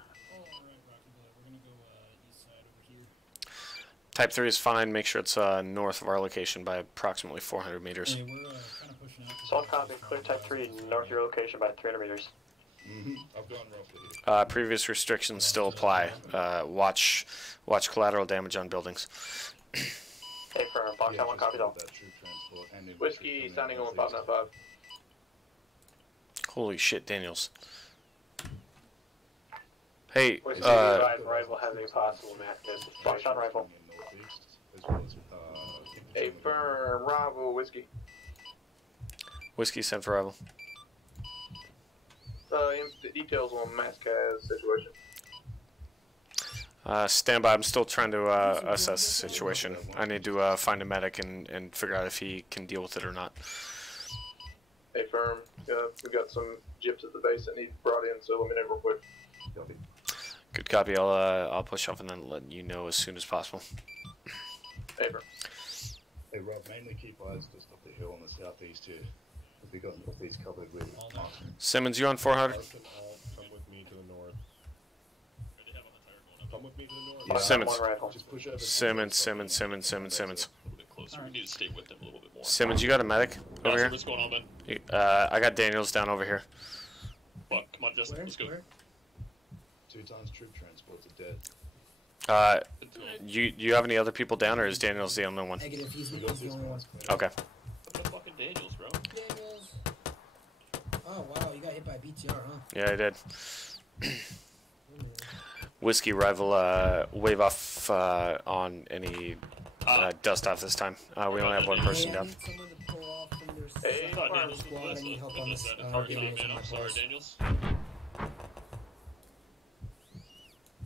Type 3 is fine. Make sure it's north of our location by approximately 400 meters. Solid copy, clear Type 3 north of your location by 300 meters. I've gone roughly. Previous restrictions still apply. Watch collateral damage on buildings. Hey, Farron, Foxhound 1, copy though. Whiskey, sounding on 595. Holy shit, Daniels. Hey, Rifle has a possible mechanism. Foxhound rifle. Hey, firm, rival, whiskey. Whiskey sent for arrival. The details on Mascaz situation. Stand by. I'm still trying to assess the situation. I need to find a medic and figure out if he can deal with it or not. Hey, firm. We got some gyps at the base that need brought in, so let me know real quick. Good copy. I'll push off and then let you know as soon as possible. Hey, firm. Hey, Rob, mainly keep eyes just up the hill on the southeast here. We got northeast covered with Simmons, you on 400? Come with me to the north. Come with me to the north. Simmons. Just push over. Simmons. A little bit closer. We need to stay with them a little bit more. Simmons, you got a medic over here? What's going on, man? I got Daniels down over here. Come on, Justin, let's go. 2 tons troop transports are dead. You have any other people down, or is Daniels the only one? Negative, he's the only one. Okay. What the fucking Daniels, bro? Daniels. Oh, wow, you got hit by BTR, huh? Yeah, I did. Whiskey rival, wave off on any dust off this time. We only have one person down. Hey, Farm Squad, I need help on this. I'm sorry, Daniels.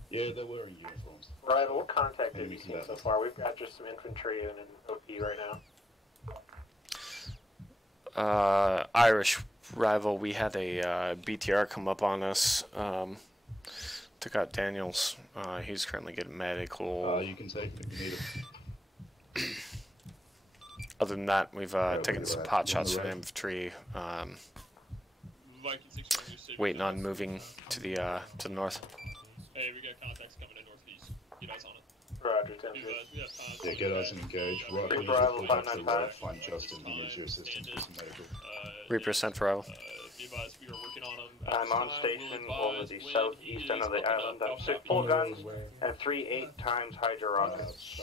Yeah, they're wearing uniforms. Rival, what contact have you seen so far? We've got just some infantry and an OP right now. Irish rival, we had a BTR come up on us. Took out Daniels. He's currently getting medical. You can take him if you need him. Other than that, we've taken some pot shots from infantry. Waiting on moving to the north. Hey, we got contacts coming in northeast. Get eyes on it. Roger, 10 Yeah, get us engaged. Right, we need to pull back to the right, find Justin, he needs your assistance with some medical. Reaper sent for rival. Be advised, we are working on them. I'm on station over the southeast end of the island. That's 6 full guns and 3 8x Hydra rockets.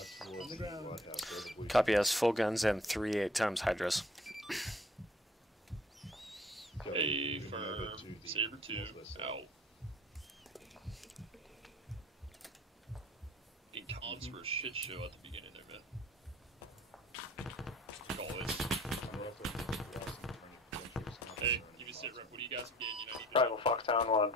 Copy as full guns and 3 8x Hydras. Hey, firm. Saber 2, out. Comms for a shit show at the beginning there, man. Always. Hey, give me a sit rep. What do you guys get? You know, Rival Foxtown 1,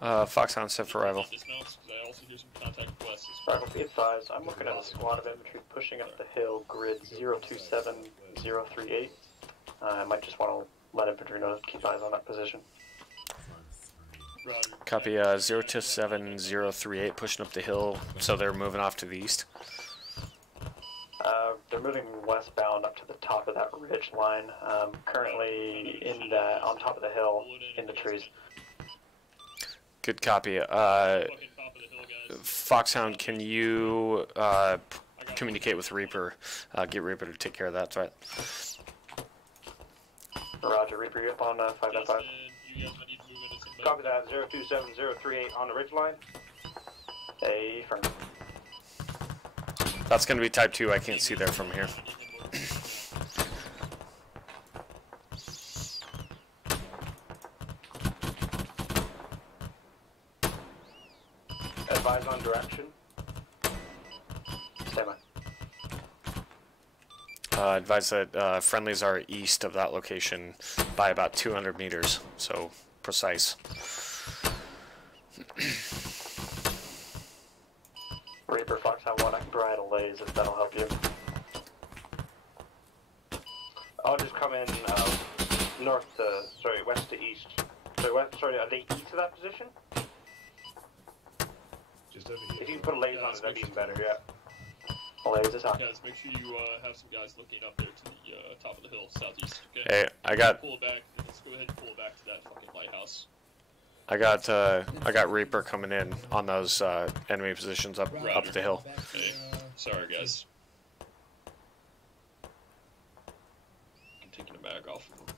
595. Foxhound set for rival. Dismounts, because I also hear some contact requests. Rival, be advised, I'm looking at a squad of infantry pushing up the hill, grid 027038. I might just want to let infantry know to keep eyes on that position. Copy 027038 pushing up the hill, so they're moving off to the east. They're moving westbound up to the top of that ridge line. Currently on top of the hill in the trees. Good copy. Foxhound, can you communicate with Reaper? Get Reaper to take care of that threat. Roger, Reaper, you up on 595. Copy that, 027038 on the ridge line. Hey, firm. That's going to be type 2. I can't see there from here. Advise on direction. Stand by. Advise that friendlies are east of that location by about 200 meters, so precise. Reaper Foxhound 1, I can provide a laze if that'll help you. I'll just come in west to east. Are they east of that position? Just over here. If you can put a laze on it, that'd be even better, yeah. A laze is on. Guys, make sure you have some guys looking up there to the top of the hill, southeast, okay? Hey, I got... Pull it back. Let's go ahead and pull it back to that fucking lighthouse. I got Reaper coming in on those enemy positions up the hill. Hey, sorry guys. I'm taking a mag off of them.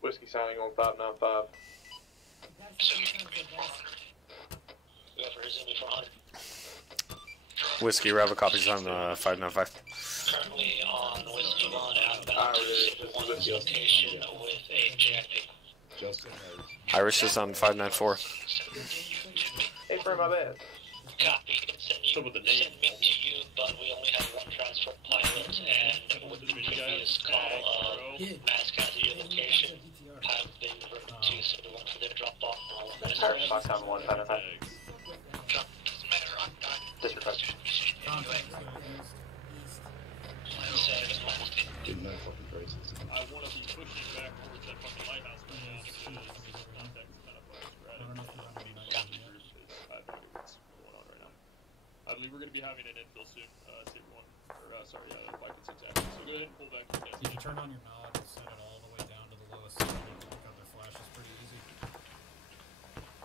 Whiskey signing on 595. Whiskey, Rival copies on 595. Currently on Whiskey 1 outbound to 1's location with a jetpack. Irish is on 594. Hey, for my bad. Copy. Send me to you, but we only have one transfer pilot, and with the previous call of mascot to your location, have been referred to so the one for their drop off and all of that. Foxhound 1, 595. Disrespect. Didn't know fucking traces. I want to be pushing back towards that fucking lighthouse right now because contact's kind of sporadic. I don't know if there's any I have no idea what's going on right now. I believe we're going to be having an infill soon. Saber 1, or Viking 6 after. So go ahead and pull back. If you turn on your nod and set it all the way down to the lowest setting, you can look out their flashes pretty easy.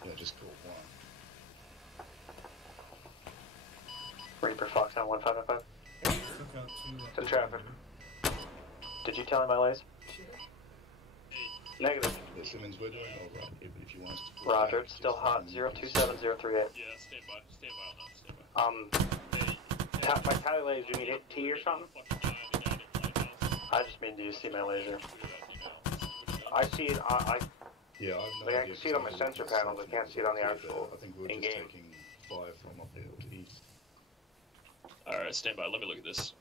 Yeah, just cool one. Reaper Foxhound 1, 595. Took out To traffic. Did you tell him my lays? Negative. The Simmons, we're doing all right here, but if you want us to... Roger, it's still hot, 027038. Yeah, stand by on that, stand by. My tally laser, do you need T or something? I just mean, do you see my laser? I see it, Yeah, I've no I can see it on my sensor panels, I can't see it on the actual I think we're just in-game. taking 5 from uphill to east. Alright, stand by. Let me look at this.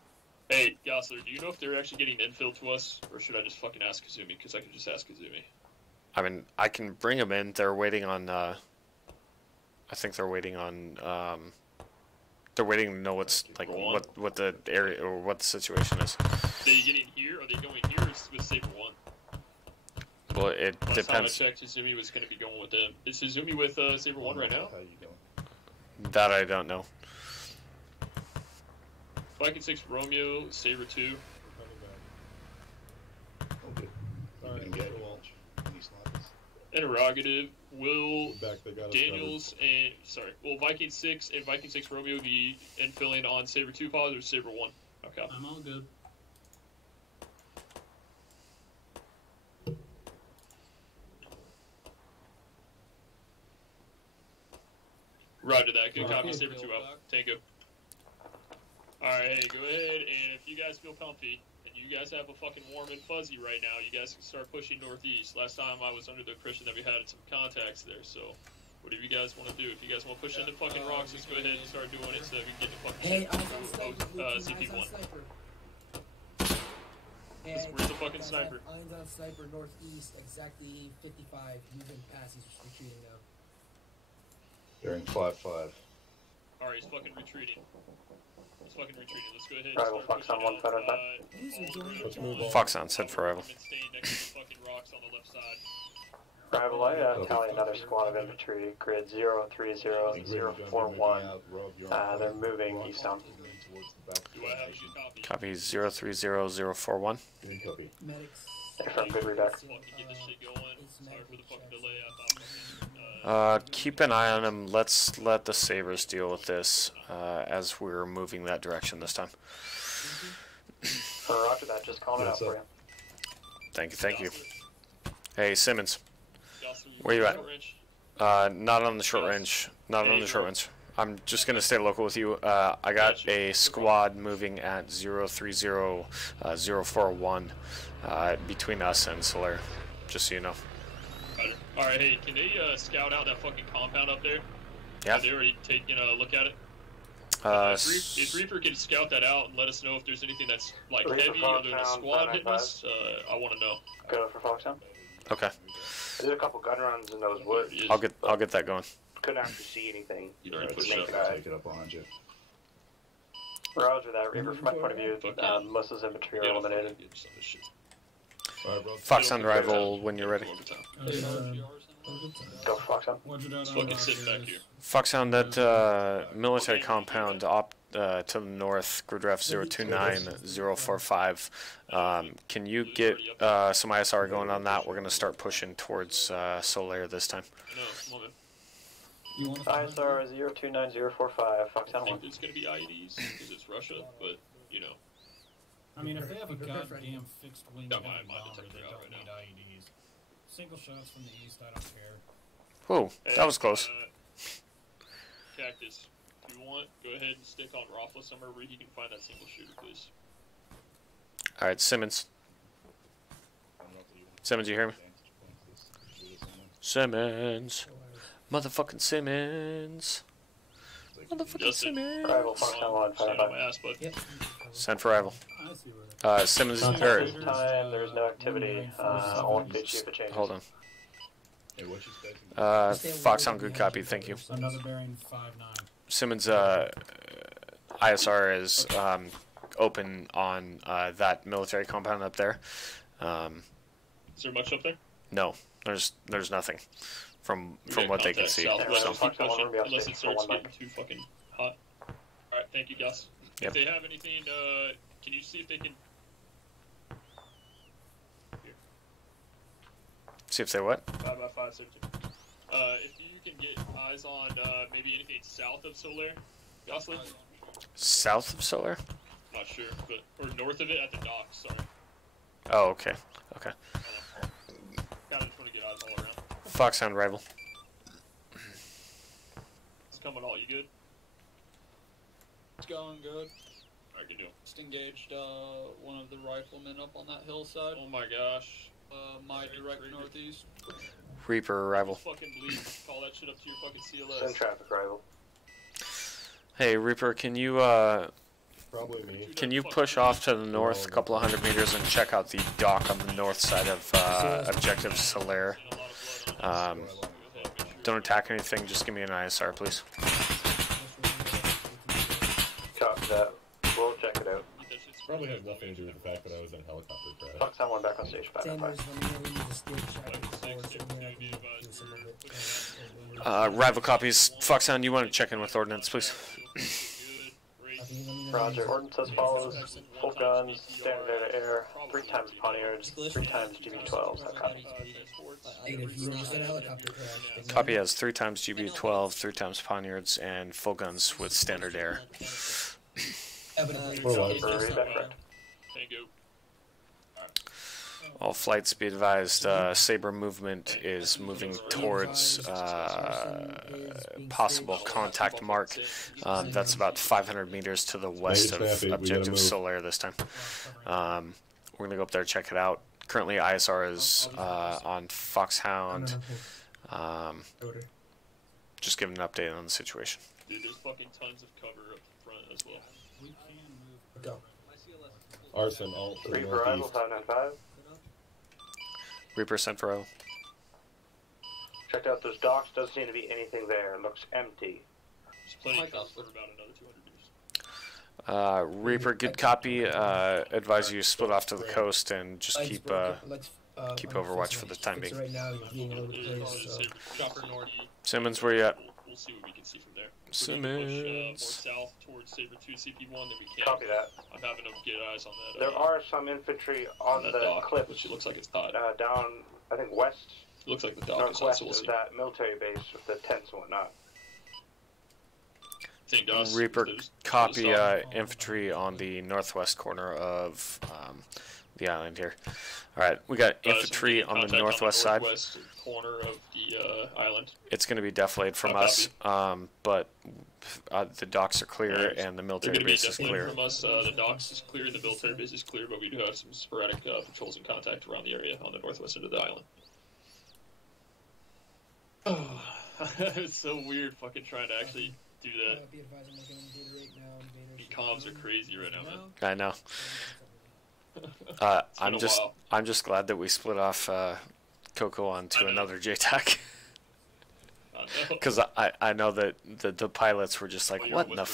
Hey, Gosler, do you know if they're actually getting infill to us? Or should I just fucking ask Kazumi? Because I could just ask Kazumi. I mean, I can bring them in. They're waiting on, I think they're waiting on, they're waiting to know what's, like, what the area, or what the situation is. Are they getting here? Are they going here or with Saber 1? Well, it Last depends. time I checked, Kazumi was going to be going with them. Is Kazumi with Saber 1 right now? That I don't know. Viking 6 Romeo, Saber 2. Okay. You can get launch. Any snipers? Interrogative. Will They got us Daniels and will Viking 6 and Viking 6 Romeo be infilling on Saber 2 pause or Saber 1? Okay. I'm all good. Roger that. Good copy. Saber 2 out. Tango. Alright, hey, go ahead, and if you guys feel comfy, and you guys have a fucking warm and fuzzy right now, you guys can start pushing northeast. Last time I was under the impression that we had some contacts there, so whatever you guys want to do. If you guys want to push into fucking rocks, let's go ahead and start doing it so that we can get to fucking CP1. Where's the fucking sniper? Eyes on sniper northeast, exactly 55, moving past, he's retreating now. Bearing 5-5. Alright, he's fucking retreating. He's fucking retreating. Let's go ahead and Rival start Fox on 155. Let's move on. Fox on, set for rival. staying next to the fucking rocks on the left side. Rival, I tally another squad of infantry, grid 030041. They're moving eastbound. Do I have a good copy? Copy 030041. Copy. Medics. From good reback. Fucking get this shit going. Sorry for the fucking delay. I thought Keep an eye on them. Let's let the Sabres deal with this as we're moving that direction this time. Roger that, just calling it out for you. Thank you. Hey, Simmons. Where you at? Not on the short range. Not on the short range. I'm just going to stay local with you. I got a squad moving at 030041 between us and Solaire, just so you know. Alright, hey, can they scout out that fucking compound up there? Yeah. Have they already taken a look at it? If Reaper can scout that out and let us know if there's anything that's like Reaper heavy other than a squad hitting us, I want to know. Go for Foxhound. Okay. There's a couple gun runs in those woods. I'll get that going. Couldn't actually see anything. You already Just pushed make up. that. Take it up behind you. Roger that, Reaper. From my point of view, most of those infantry are eliminated. Fox on rival when you're ready. Go for Foxhound. Let's fucking sit back here. Foxhound, that military compound up to the north, grid ref 029045. Can you get some ISR going on that? We're going to start pushing towards Solaire this time. No, come on, man. ISR 029045, Foxhound 1. I think there's going to be IEDs because it's Russia, but, you know. I mean, if they have a goddamn fixed wing Got bomber, my they detector out don't right need IEDs. Single shots from the east, I don't care. Whoa, that was close. Cactus, if you want, go ahead and stick on Raffla somewhere where he can find that single shooter, please. Alright, Simmons. Simmons, you hear me? Simmons. Motherfucking Simmons. Motherfucking Simmons. Rival Foxhound 1, Stand on my ass, bud. Send for rival. Simmons, This time, there's no activity. I'll update you if it changes. hold on. Foxhound, good copy, thank you. Another bearing 5-9. Simmons, ISR is open on that military compound up there. Is there much up there? No, there's nothing from what they can see. Southwest, So. keep pushing, unless it starts getting too fucking hot. Alright, thank you, Gus. Yep. If they have anything, can you see if they can... Here. See if they what? 5x5, 17. If you can get eyes on maybe anything south of Solaire, Gosling? South of Solaire? Not sure, but or north of it at the docks. Sorry. Oh, okay. Okay. Kind of just want to get eyes all around. Foxhound rival. It's coming all. You good? It's going good. Alright, good deal. Just engaged one of the riflemen up on that hillside. Oh my gosh. My direct northeast. Reaper arrival. Fucking bleed. Call that shit up to your fucking CLS. Send traffic arrival. Hey Reaper, can you Probably me. can you push off to the north a couple of 100 meters and check out the dock on the north side of objective Solaire? Don't attack anything, just give me an ISR, please. Copy that. We'll check it out. Probably has nothing to do with the fact that I was in helicopter crash. Fox that one back on stage. Back on Rival copies. Foxhound, you want to check in with ordnance, please? Roger. Ordnance as follows. Full guns, standard air to air, 3 times poniards, 3 times GB-12s. Copy. Copy has 3 times GB-12, 3 times poniards, and full guns with standard air. All flights be advised, Sabre movement is moving towards possible contact mark. That's about 500 meters to the west of objective Solaire this time. We're going to go up there, check it out. Currently ISR is on Foxhound. Just give an update on the situation. Dude, there's fucking tons of cover up front as well. Go. Arson, alt to the Reaper arrival, northeast. 595. Reaper sent for O. Checked out those docks, doesn't seem to be anything there. Looks empty. There's plenty of cover for about another 200 meters. Reaper, good copy. Advise you split off to the coast and just keep Overwatch for the time being. Right now, you're being all over the place, so. Chopper north. Simmons, where you at? We'll see what we can see from there. Simmons. Push more south towards Sabre 2 CP1 than we can. Copy that. I'm having to get eyes on that. There are some infantry on the dock, cliff. which it looks like it's hot. Down, I think, west. It looks like the dock is hot, northwest so we'll of see. that military base with the tents and whatnot. Reaper, copy infantry on the northwest corner of the island here. Alright, we got infantry on the northwest side. Corner of the island. It's going to be deflated from us, but the docks are clear and the military base is clear. From us, the docks is clear, the military base is clear, but we do have some sporadic patrols in contact around the area on the northwest end of the island. Oh, it's so weird fucking trying to actually do that. The comms are crazy right now, man. I know. I'm just glad that we split off Coco onto another JTAC. Because I know that the pilots were just like, what in the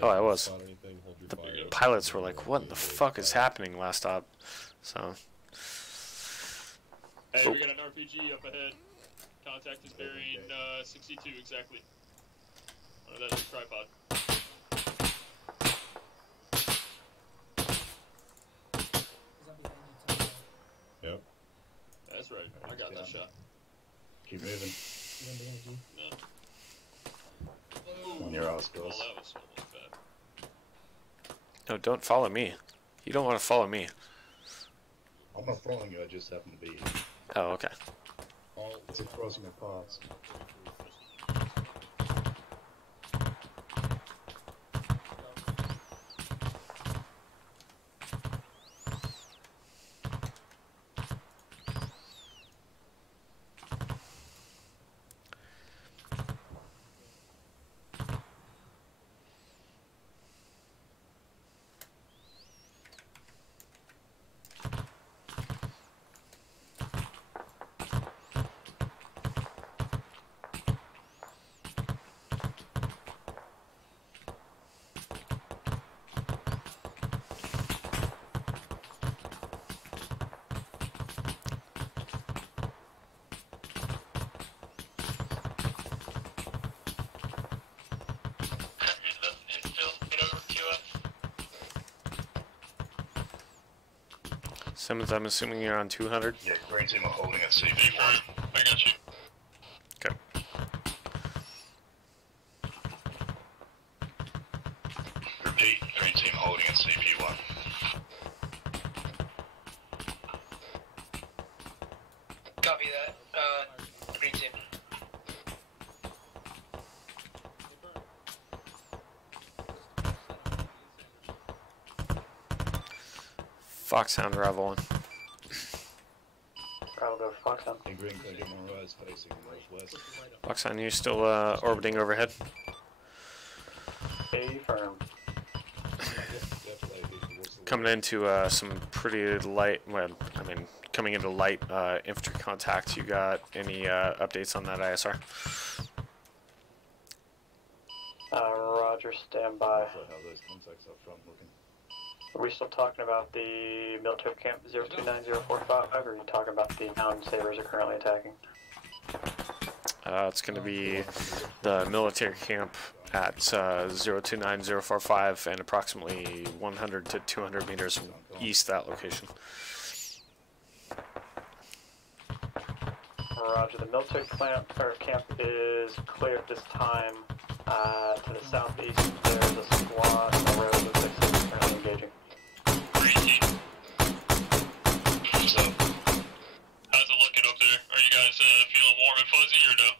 Oh, I was. The pilots were like, what in the fuck is happening last stop? So. Hey, we got an RPG up ahead. Contact is bearing 62 exactly. Oh, that's a tripod. Yep. That's right. I got that shot. Keep moving. No. On your ass, Oh, guys. that was almost bad. No, don't follow me. You don't want to follow me. I'm not following you, I just happen to be here. Oh, okay. It's a crossing of paths. Simmons, I'm assuming you're on 200? Yeah, green team are holding at CP1. I got you. Okay. Repeat, green team holding at CP1. Copy that. Green team. Foxhound Rival 1. Rival Bravo, Foxhound. Hey, Green, can I get my rise facing northwest? Foxhound, you still orbiting overhead? Affirm. Coming into some pretty light, well, I mean, coming into light infantry contact. You got any updates on that ISR? Roger, stand by. How those contacts up front looking? Are we still talking about the military camp 029045, or are you talking about the mountain sabers are currently attacking? It's going to be the military camp at 029045 and approximately 100 to 200 meters east of that location. Roger, the military camp is clear at this time. To the southeast, there's a squad on the road with 6 currently engaging. So, how's it looking up there? Are you guys feeling warm and fuzzy or no?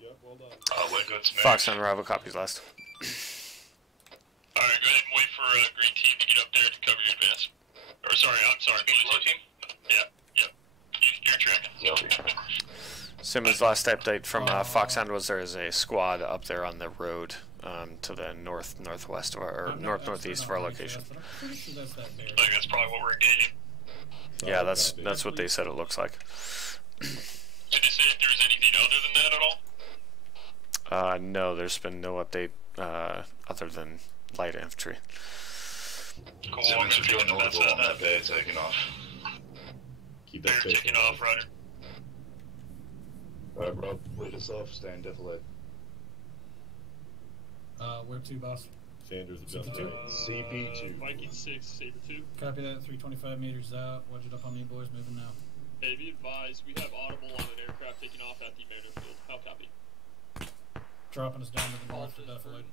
Yep, well done. We're good, Smash. Foxhound, Bravo, copies last. Alright, go ahead and wait for green team to get up there to cover your advance. Or sorry, I'm sorry, blue team? Yeah, yep. You're tracking. Simmons' last update from Foxhound was there is a squad up there on the road to the northwest of our, or northeast of our location. I think that's probably what we're engaging. Yeah, that's what they said it looks like. Did they say if there's anything other than that at all? No, there's been no update other than light infantry. Cool, I'm going to be on that bay taking off. Keep that They're taking off, Roger. Alright, Rob, lead us off, stay in defilade. Where to, boss? Sanders adjust. CP2. Viking 6, Saber 2. Copy that, 325 meters out. Watch it up on me, boys. Moving now. Hey, be advised, we have audible on an aircraft taking off at the Manor Field. How copy? Dropping us down to the north to defilade.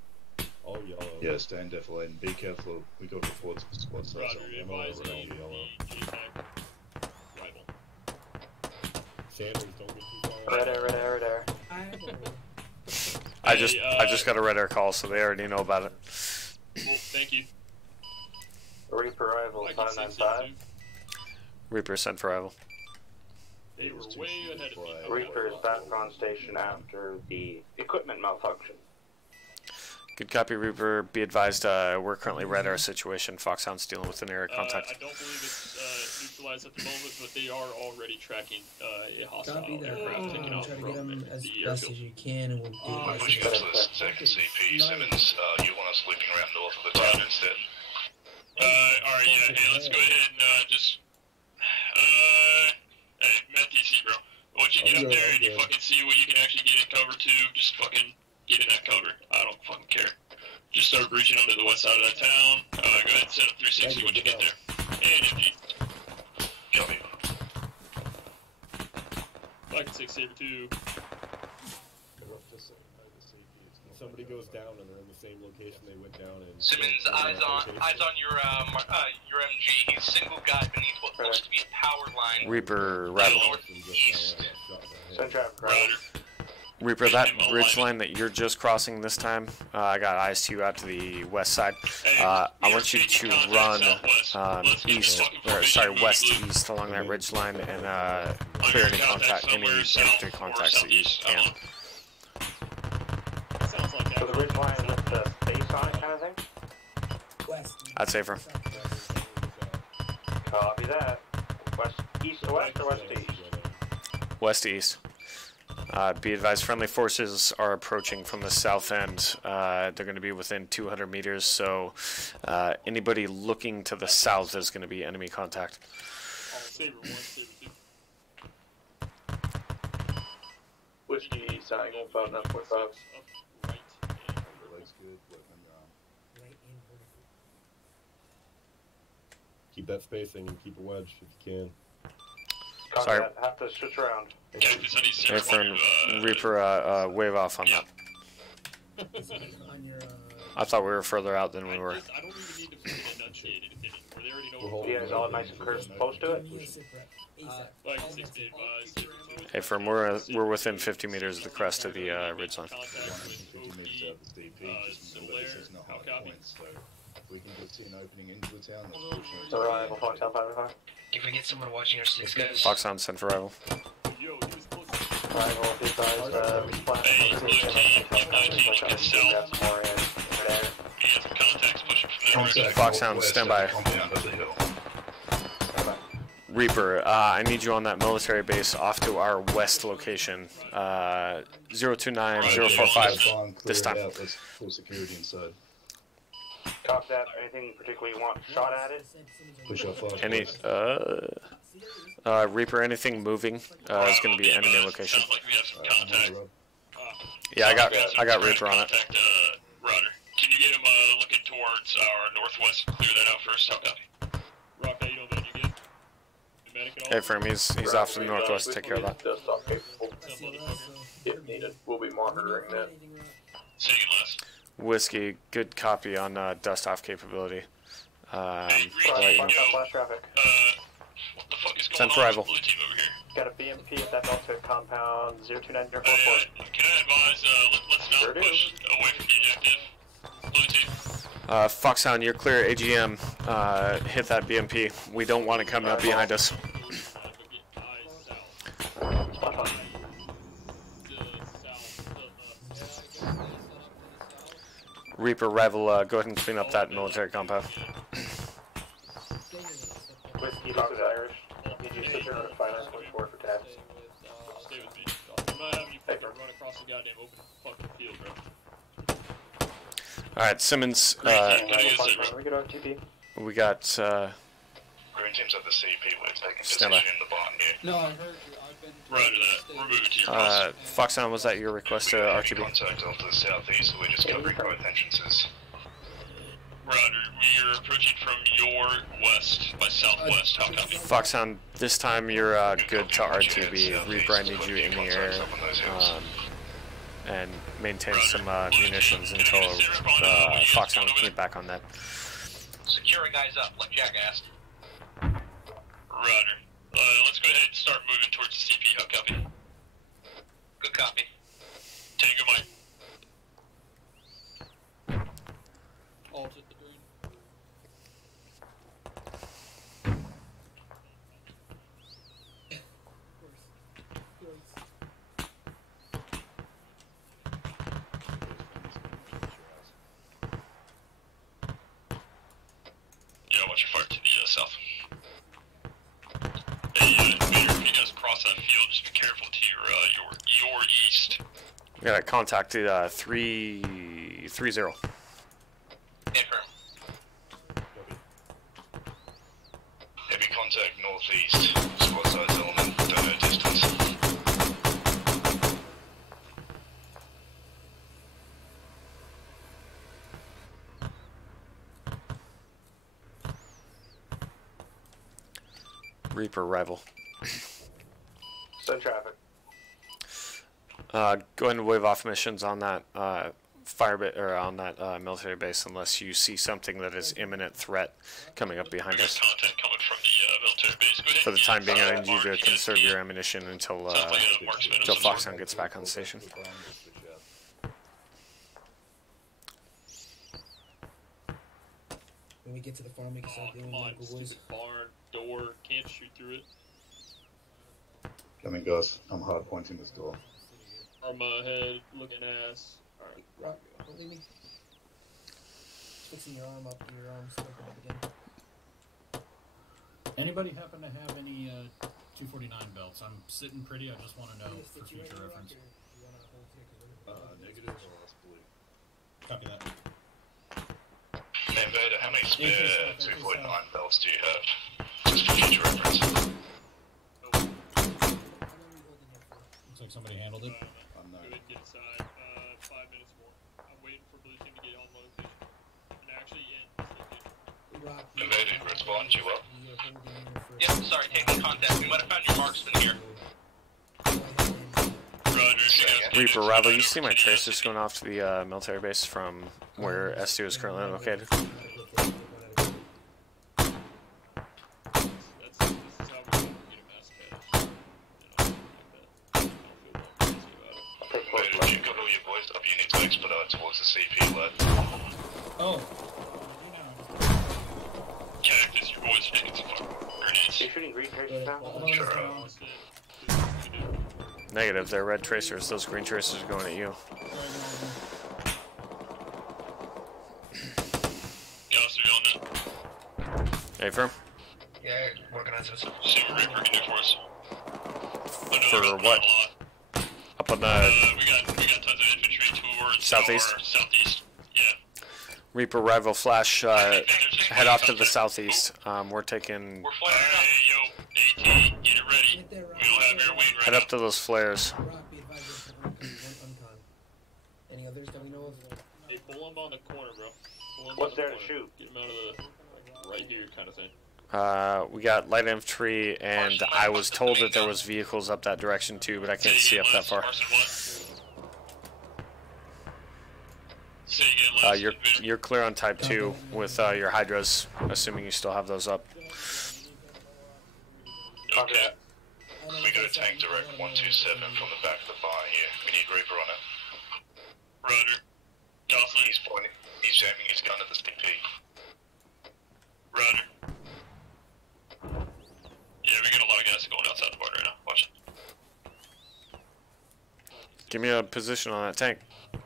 All yellow. Yeah, stay in defilade and be careful. We got reports of squad size. Roger, advising the JPEG rival. Sanders, don't get too far. Red air. I just got a red air call, so they already know about it. Cool, thank you. Reaper arrival 595. Reaper sent for arrival. They were way ahead of me. Reaper is back on station after the equipment malfunction. Good copy, Reaper. Be advised, we're currently red air situation. Foxhound's dealing with an area contact. I don't believe it's neutralized at the moment, but they are already tracking a hostile Copy that. aircraft taking off Try to from get them as the best airfield. as you can, and we'll do We're pushing up to the second CP. Simmons, you want us looping around north of the town instead? Alright, yeah, hey, let's go ahead and hey, Matt TC, bro. Once you get up there and you fucking see what you can actually get in cover to, just fucking get in that cover. I don't fucking care. Just start breaching onto the west side of that town. Go ahead and set up 360 once you get there. And empty. Copy. Viking 6, Saber 2. Somebody goes down and they're in the same location they went down in. Simmons, eyes on your MG. He's single guy beneath what looks to be a power line. Reaper, rattle. Northeast. Reaper, that ridge line that you're just crossing this time, I got eyes to you out to the west side. I want you to run west-east along that ridge line and clear any infantry contacts that you can. So the ridge line is with the space on it kind of thing? I'd say for Copy that. East to west or west to east? west to east. Be advised, friendly forces are approaching from the south end. They're going to be within 200 meters, so anybody looking to the south is going to be enemy contact. Saber 1, Saber 2. Whiskey signing on 5945. Keep that spacing and keep a wedge if you can. Sorry. Have to switch around. Hey, friend, Reaper, wave off on that. I thought we were further out than we were. I don't even need to fucking enunciate anything. They already know You guys all nice and close to it? Viking 6, be advised. Saber 2. Hey, friend, we're within 50 meters of the crest of the ridge line. We can get to an opening into the town. Arrival, Foxhound 555. If we get someone watching our 6 guys. Foxhound sent for rival. Arrival, be advised, we flash Foxhound, stand by. Reaper, I need you on that military base off to our west location. 029045 this time. Let's full security inside. Copy that. Anything particularly you want shot at it? Push up flash. Any, Reaper, anything moving is going to be enemy location. Yeah, I got Reaper on it. Roger. Can you get him looking towards our northwest? Clear that out first. How copy? Rock, how you doing, man? You good? You medic at all? Hey, firm, he's off to the northwest. Take care of that. If needed, we'll be monitoring that. Say again, Les. Whiskey, good copy on dust off capability. Flash traffic. What the fuck is going Send for on rival. with the blue team over here? Got a BMP at that military compound 029044. Can I advise, let's not push away from the objective? Blue team. Foxhound, you're clear. AGM, hit that BMP. We don't want it coming up behind us. Reaper, rival, go ahead and clean up that military compound. Whiskey, Fox Irish. Need you to sit there on a 5944 for tabs. Stay with me. I'm not having you fucking run across the goddamn open fucking field, bro. Alright, Simmons, we get our TP. we got, Green team's at the CP, we're taking stand by. position in the bottom here. No, I heard you. I've been. Roger that. We're moving to your cross. Foxhound, was that your request to RTB? Contact off to the southeast, so we're just covering both entrances. Roger, we are approaching from your west by southwest. How copy? Foxhound, this time you're good to RTB. Reaper, I need you in the air and maintain some munitions until Foxhound can get back on that. Securing guys up, like Jack asked. Roger. Let's go ahead and start moving towards the CP. How copy? Good copy. Tango Mike. Alt at the green. Yeah, watch your fire to the south. Hey, Vader, if you guys cross that field, just be careful to your east. We got contacted 330. Confirm. Heavy contact northeast. Squad size element, don't know distance. Reaper, rival. Send traffic. Go ahead and wave off missions on that or on that military base unless you see something that is imminent threat coming up behind us. Contact coming from the military base. Go ahead. For the time being, I need you to conserve your ammunition until Foxhound gets back on station. When we get to the farm, we can start doing local boys. Stupid barn door, can't shoot through it. Coming, Gus. I'm hard pointing this door. Arma head, looking ass. Alright. Rock, don't leave me. Fixing your arm up, your arm's open up again. Anybody happen to have any 249 belts? I'm sitting pretty. I just want to know for future reference. Negative or less blue. Copy that. Vader, how many spare 2.9 belts do you have? Just for future reference. Looks like somebody handled it. I'm not. Go ahead and get inside. 5 minutes more. I'm waiting for blue team to get on location. And actually in this location. Vader, respond you up. Yep, sorry, taking contact. We might have found your marksman here. Reaper, rival, you see my tracers going off to the military base from where S2 is currently located? If you cover your boys up, you need to expedite towards the CP led. Oh. Cactus, your boys are taking some grenades. You're shooting Negative, they're red tracers. Those green tracers are going at you. Hey, firm? Yeah, working on this. See what Reaper can do for us. For what? Up on the we got tons of infantry towards southeast? Southeast. Yeah. Reaper rival flash, head off to the southeast. We're taking... We're flying up. Hey, yo, AT, get it ready. We don't have air wing right Head up to those flares. Any others that we know of? Hey, pull him on the corner, bro. What's there to shoot? Get him out of the right here kind of thing. We got light infantry, and I was told that there was vehicles up that direction too, but I can't see up that far. You're clear on type 2 with your hydras, assuming you still have those up. Okay. We got a tank direct 127 from the back of the bar here. We need Reaper on it. Roger. Jocelyn. He's pointing. He's jamming his gun at the CP. Roger. Yeah, we got a lot of guys going outside the border right now. Watch it. Give me a position on that tank. Yeah,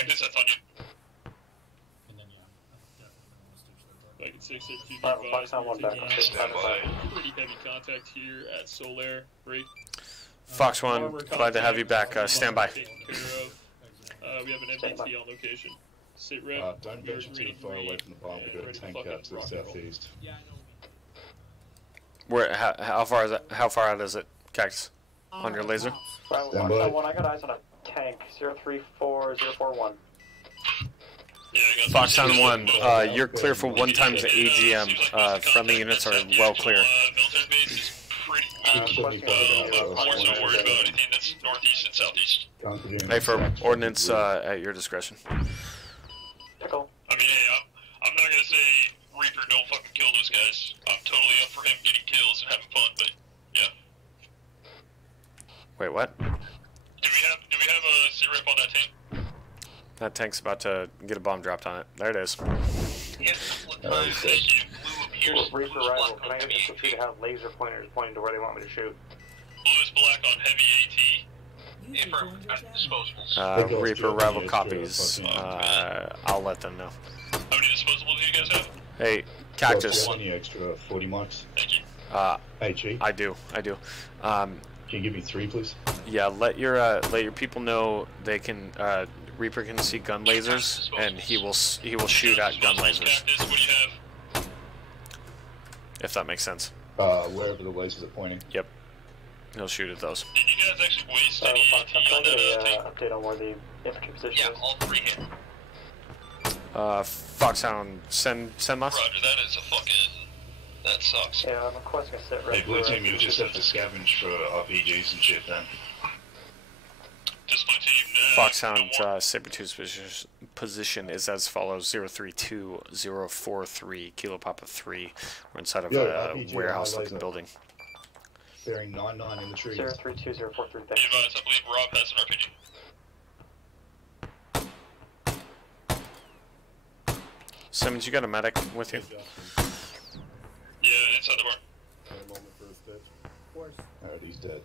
I guess that's on you. Back at 662. Stand by. Pretty heavy contact here at Solaire. Break. Fox 1, glad to have you back. Stand by. We have an MBT on location. Sit rep. Don't venture too far away from the bomb. We've got a tank out to the southeast. Where? How far is it? How far out is it, Cactus? On your laser? I got eyes on a tank. 034041. Foxhound 1, you're clear for 1 times the AGM. Friendly units are well clear. Hey, for ordnance at your discretion. I mean, hey, I'm not gonna say Reaper don't fucking kill those guys. I'm totally up for him getting kills and having fun, but yeah. Wait, what? Do we have a sit rep on that tank? That tank's about to get a bomb dropped on it. There it is. Reaper rival, can I get the infantry to have laser pointers pointing to where they want me to shoot? Blue is black on heavy AT. Affirm, disposables. Reaper rival copies. I'll let them know. How many disposables do you guys have? Hey, Cactus. Any extra 40 marks? Thank you. Hey, Chief. I do. Can you give me 3, please? Yeah, let your people know they can. Reaper can see gun lasers, and he will shoot at gun lasers. If that makes sense. Wherever the lasers are pointing. Yep. He'll shoot at those. Did you guys actually waste any on that update on where the infantry position is? all 3 hit. Foxhound, send us. Roger, that is a fucking... That sucks. Yeah, I'm requesting a sit rep. Hey, Blue Team, you just have to scavenge for RPGs and shit then. Foxhound Saber-2's position is as follows: 032043 Kilo Papa 3. We're inside of a warehouse-looking building. Bearing 99 in the trees. 032043. Be advised, I believe Rob has an RPG. Simmons, you got a medic with you? Yeah, inside the bar. Of course. Alright, he's dead.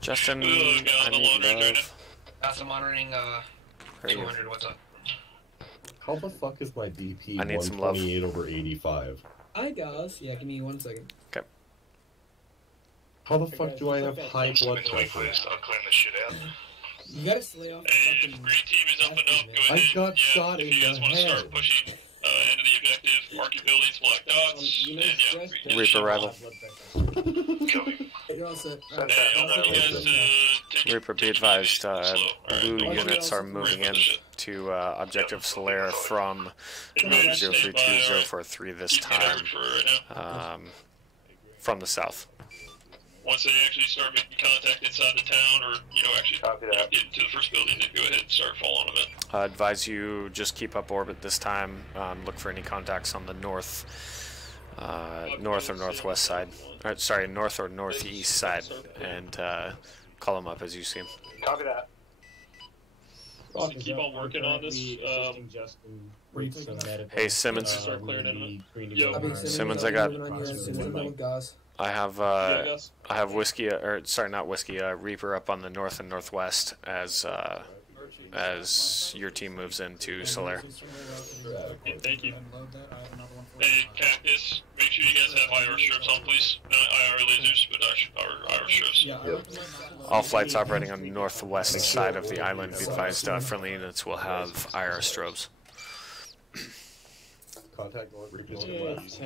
Justin, I need love. I'm monitoring 200, what's up? How the fuck is my DP I need some love. 128/85? Hi guys. Yeah, give me 1 second. Okay. How the fuck do I have high blood pressure? I'll clean this shit out. You gotta slay off the fucking... If green team is up and up, go ahead. I got shot in the If you guys want to head. start pushing into the objective, mark your buildings, black dots, and yeah. Reaper rival. You're all set. Reaper, be advised, blue units are moving in to objective Solaire from 032043 this time, from the south. Once they actually start making contact inside the town, or, actually get into the first building, then go ahead and start following them in. Advise you just keep up orbit this time. Look for any contacts on the north or northwest side. Sorry, north or northeast side, and call them up as you see them. Copy that. So keep on working on this. Hey Simmons. Simmons, I got. I have whiskey, or sorry, not whiskey. Reaper up on the north and northwest as your team moves into Solaire. Okay, thank you. Hey, Cactus, make sure you guys have IR strips on, please. Not IR lasers, but IR strips. All flights operating on the northwest side of the island, be advised, friendly units will have IR strobes. Contact northwest.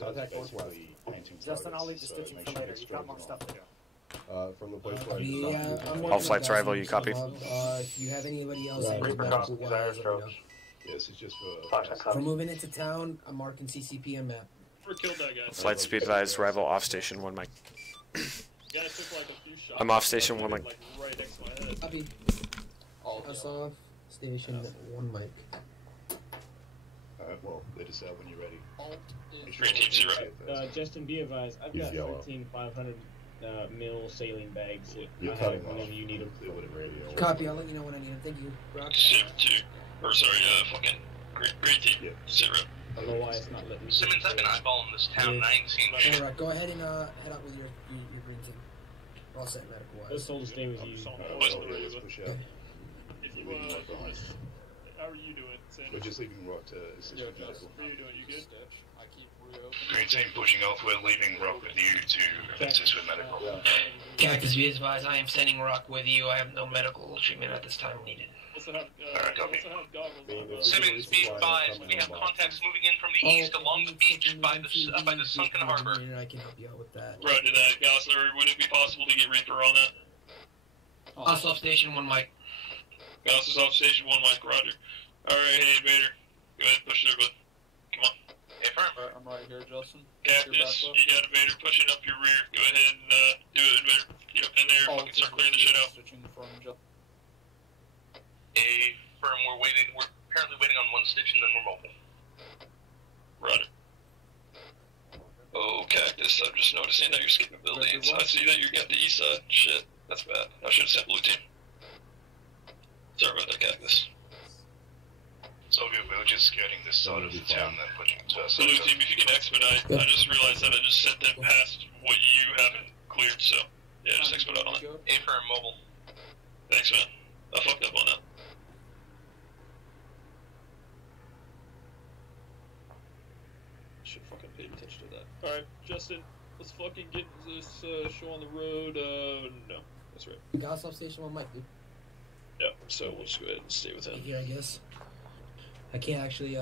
Contact northwest. Justin, I'll leave the stitching for later. You got more stuff to do. From the place where all flights arrival, you copy? If you have anybody else, Yes, it's just for. We're moving into town. I'm marking CCP on map. Killed that guy. Flight speed advised, arrival off station 1 mic. Yeah, I took like a few shots. I'm off station 1 mic. Like right next to my head. Copy. Us off station 1 mic. Alright, well, let us out when you're ready. Green team 0. Justin, be advised, I've got 13,500 mil sailing bags. Whenever you need them. Copy. I'll let you know when I need them. Thank you. Rock. 2. Or sorry, fucking green team 0. I don't know why it's not letting me. Simmons, I've been eyeballing this town and I ain't seen All shit. right, go ahead and head out with your green team. We're all set medical wise. This whole stay with you. How are you doing, Sanders? We're just leaving Rock to assist with medical. How are you doing? You good? Green team pushing off. We're leaving Rock with you to assist with medical. Cactus, be advised, I am sending Rock with you. I have no medical treatment at this time needed. Alright, copy. Simmons, be advised, we have contacts moving in from the east along the beach by the sunken harbor. I can help you out with that. Roger that, Gosler. Would it be possible to get Reaper on that? Us off station 1 mic. Gosler's off station 1 mic, roger. Alright, hey, Invader. Go ahead, push there, bud. Come on. Hey, firm. I'm right here, Justin. Cactus, you got Invader pushing up your rear. Go ahead and do it, Invader. Get up in there, fucking start clearing the shit out. Hey, firm, we're apparently waiting on 1 stitch and then we're mobile. Roger. Oh, Cactus, I'm just noticing that you're skipping buildings. I see that you got the east side. Shit, that's bad. I should have sent blue team. Sorry about that, Cactus. It's all good. We were just skirting this side of the town, then pushing to us. Blue team, if you can expedite. I just realized that I just sent them past what you haven't cleared, so yeah, just expedite on it. Hey, firm, mobile. Thanks, man. I fucked up on that. Should fucking pay attention to that. Alright, Justin, let's fucking get this show on the road. No, that's right. Gas off station 1 mic, dude. Yeah, so we'll just go ahead and stay with him. Here, I guess. I can't actually,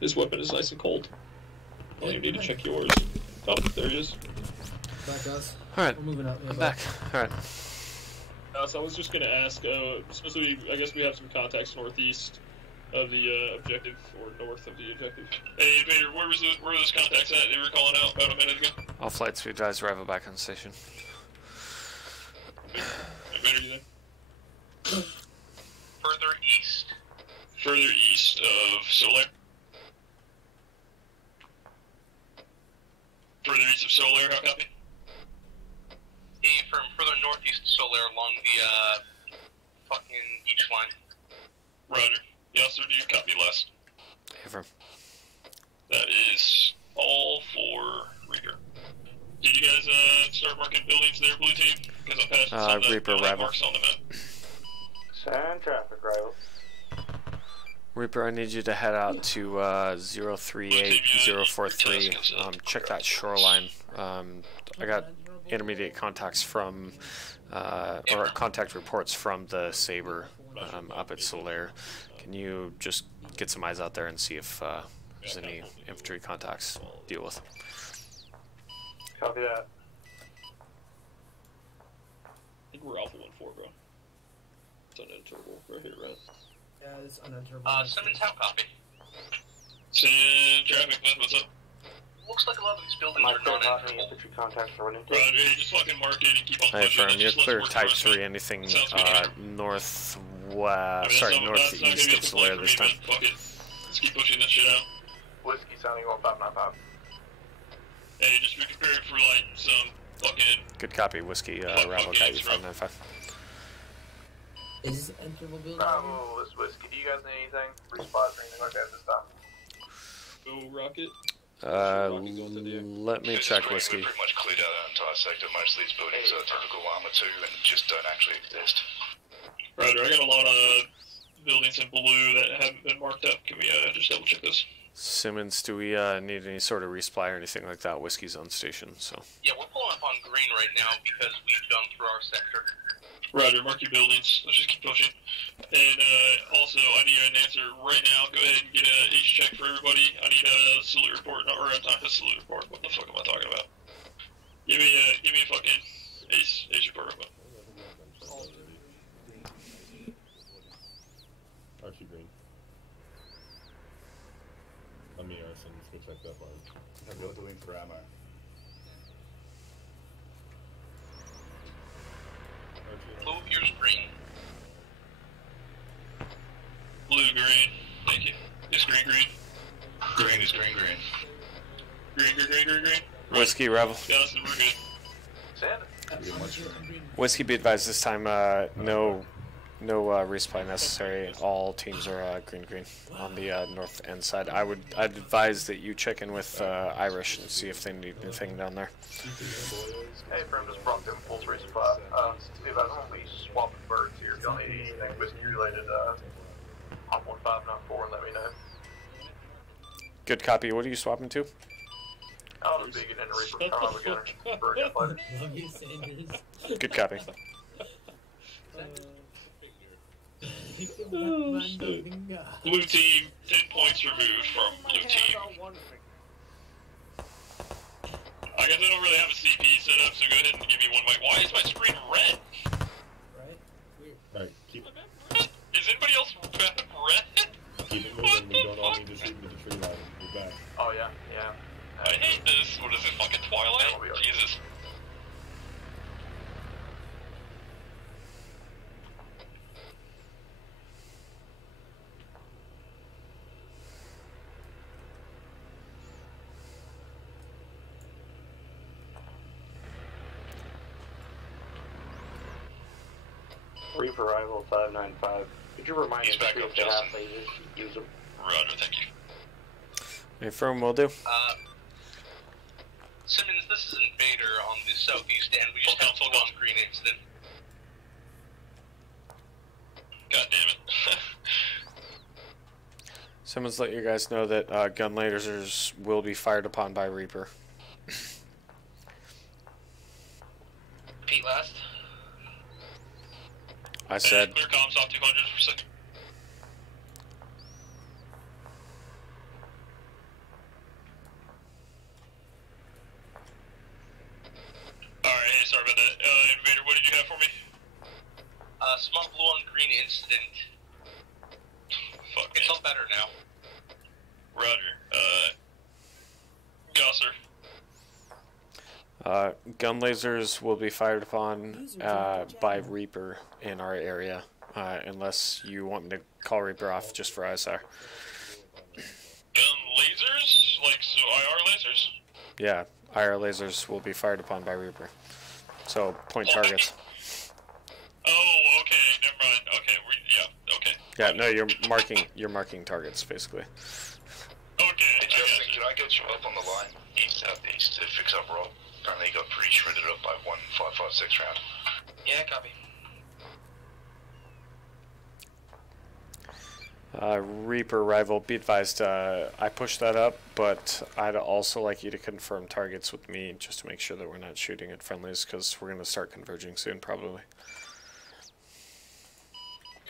His weapon is nice and cold. I don't even need to check yours. Oh, there he is. Back, guys. Alright, we're moving up. I'm back. Alright. So I was just gonna ask, especially, I guess we have some contacts northeast of the objective, or north of the objective. Hey, Invader, where were those contacts at? They were calling out about a minute ago. All flights be advised, arrival back on the station. Invader, you there? Further east. Further east of Solaire. Further east of Solaire, how copy? Hey, firm, further northeast of Solaire along the, fucking beach line. Roger. Yes, sir, do you copy last? Hey, firm. That is all for Reaper. Did you guys, start marking buildings there, blue team? Because I passed some of the Reaper arrival. marks on the map. Sand traffic arrival. Reaper, I need you to head out to 038043. Check that shoreline. I got intermediate contacts from, or contact reports from the Sabre up at Solaire. Can you just get some eyes out there and see if there's any infantry contacts to deal with? Copy that. I think we're Alpha 1-4, bro. It's unenterable. Right here, right? Yeah, it's unenterable. Simmons, how copy? Send traffic, man. What's up? Looks like a lot of these buildings My are clear not marking infantry contacts are running. Roger, hey, just fucking mark it and keep on Hey, pushing. firm, you're clear type 3. Anything northwest, northeast of Solaire this time. Fuck it. Let's keep pushing this shit out. Whiskey sounding 1595. Hey, just be prepared for like some fucking. Good copy, whiskey. Arrival got you 595. Is interval building? Bravo, this whiskey. Do you guys need anything? Respots or anything like that this time? Go Rocket. Let me check whiskey. We've pretty much cleared out our entire sector. Most of these buildings are typical Arma 2 and just don't actually exist. Roger, I got a lot of buildings in blue that haven't been marked up. Can we just double check this? Simmons, do we need any sort of resupply or anything like that? Whiskey's on station, so. Yeah, we're pulling up on green right now because we've gone through our sector. Roger, mark your buildings. Let's just keep pushing. And also, I need an answer right now. Go ahead and get a H check for everybody. I need a salute report, or not a salute report. What the fuck am I talking about? Give me a fucking H report. Archie Green. Let me Arson, go check that line. What you're doing for ammo. Blue, here's green. Blue, green. Thank you. It's green. Green is green. Green. Whiskey, Revel. Yes, we're good. Whiskey, be advised this time, no resupply necessary. All teams are green on the north end side. I'd advise that you check in with Irish and see if they need anything down there. Hey, Firm just brought the impulse resupply. Steve, I don't be swapping birds here. If y'all need anything whiskey related, hop on 594 and let me know. Good copy. What are you swapping to? I'll just be getting into resupply. We're gonna bird gun later. Love you, Sanders. Good copy. Oh, shit. Blue team, 10 points removed from blue team. I guess I don't really have a CP set up, so go ahead and give me one. Why is my screen red? Right, keep Is anybody else red? it moving. We don't all need to shoot into the tree line. We're back. Oh, yeah. I hate this. What is it, fucking Twilight? Jesus. Reaper Rival 595. Could you remind us if they have lasers? Use them. Roger, thank you. Hey, firm will do. Simmons, this is Invader on the southeast end. We just have a green incident. God damn it. Simmons, let you guys know that gun lasers will be fired upon by Reaper. Repeat last. I said. Clear comms off 200 for a second. Alright, hey, sorry about that. Invader, what did you have for me? Small blue on green incident. Fuck, it's all better now. Roger. Gosser. Gun lasers will be fired upon by Reaper in our area, unless you want me to call Reaper off just for ISR. Gun lasers? Like, so IR lasers? Yeah, IR lasers will be fired upon by Reaper. So, point targets. Oh, okay, never mind. Okay, yeah, okay. Yeah, no, you're marking targets, basically. Okay, Hey, Justin, can I get you up on the line? East-southeast to fix up Rob. Apparently he got pretty shredded up by 1556 round. Yeah, copy. Reaper rival, be advised, I pushed that up, but I'd also like you to confirm targets with me just to make sure that we're not shooting at friendlies, because we're going to start converging soon, probably.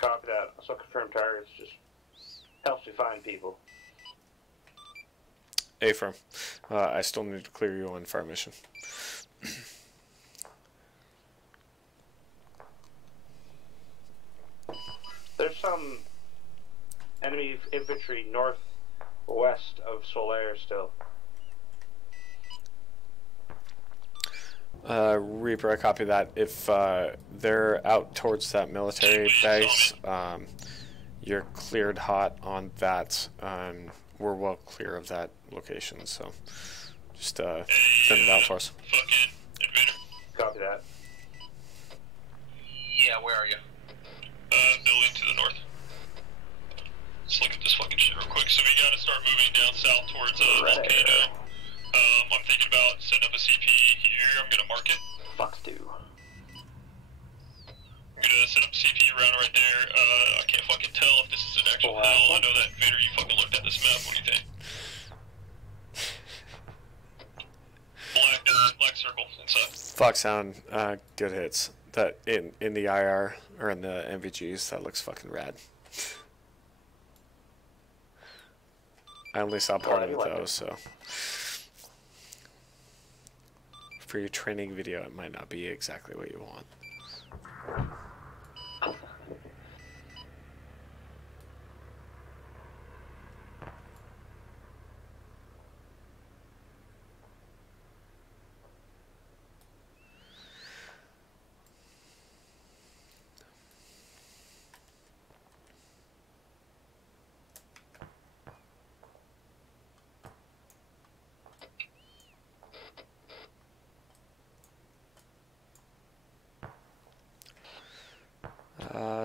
Copy that. So confirm targets just helps me find people. A-firm, I still need to clear you on fire mission. There's some enemy infantry northwest of Solaire still. Reaper, I copy that. If they're out towards that military base, you're cleared hot on that. We're well clear of that location, so just thin it out for us. Copy that. Yeah, where are you? let's look at this fucking shit real quick. So we gotta start moving down south towards Volcano. I'm thinking about setting up a CP here. I'm gonna mark it. Fox 2. I'm gonna set up a CP around right there. I can't fucking tell if this is an actual hill. I know that Vader, you fucking looked at this map. What do you think? Black circle inside. Foxhound, good hits. That in the IR or in the MVGs, that looks fucking rad. I only saw part of it though, so for your training video, it might not be exactly what you want.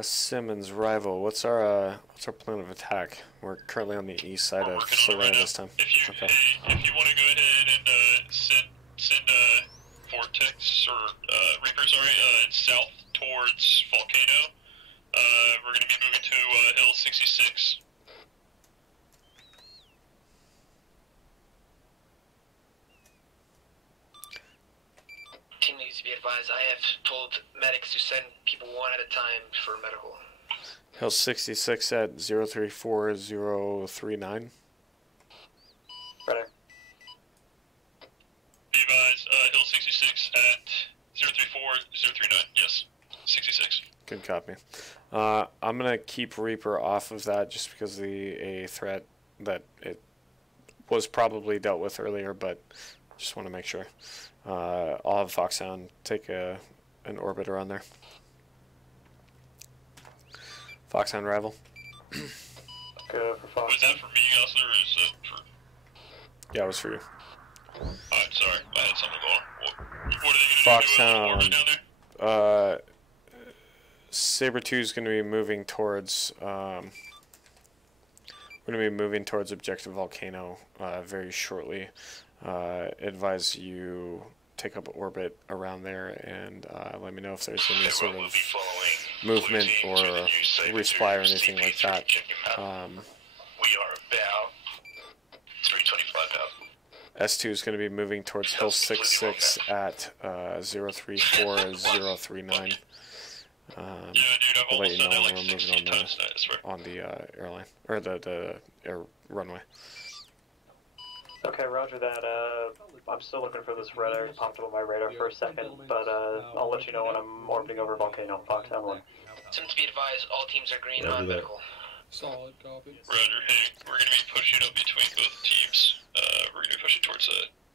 Simmons, rival. What's our plan of attack? We're currently on the east side of Sahrani this time. Okay. If you want to go ahead and send Vortex or Reaper, south towards Volcano, we're going to be moving to Hill 66. Team needs to be advised. I have told medics to send people one at a time for medical. Hill 66 at 034039. Right. Be advised, Hill 66 at 034039. Yes, 66. Good copy. I'm gonna keep Reaper off of that just because a threat that it was probably dealt with earlier, but just want to make sure. I'll have Foxhound take an orbit around there. Foxhound rival. Good for Fox. Was that for me, Gosler, or is it for... Yeah, it was for you. Alright, sorry. I had something going on. What are they going to do down there? Saber 2 is going to be moving towards... we're going to be moving towards Objective Volcano very shortly. Advise you take up orbit around there and let me know if there's any sort of movement or resupply or anything like that. We are about 325 out. S2 is going to be moving towards Hill 66 at 034039. I'll let you know when we're moving on the airline or the air runway. Okay, roger that. I'm still looking for this red air. It popped up on my radar for a second, but I'll let you know when I'm orbiting over Volcano. Foxhound 1. Seem to be advised, all teams are green on medical. Solid copy. Roger, hey, we're going to be pushing up between both teams. We're going to be pushing towards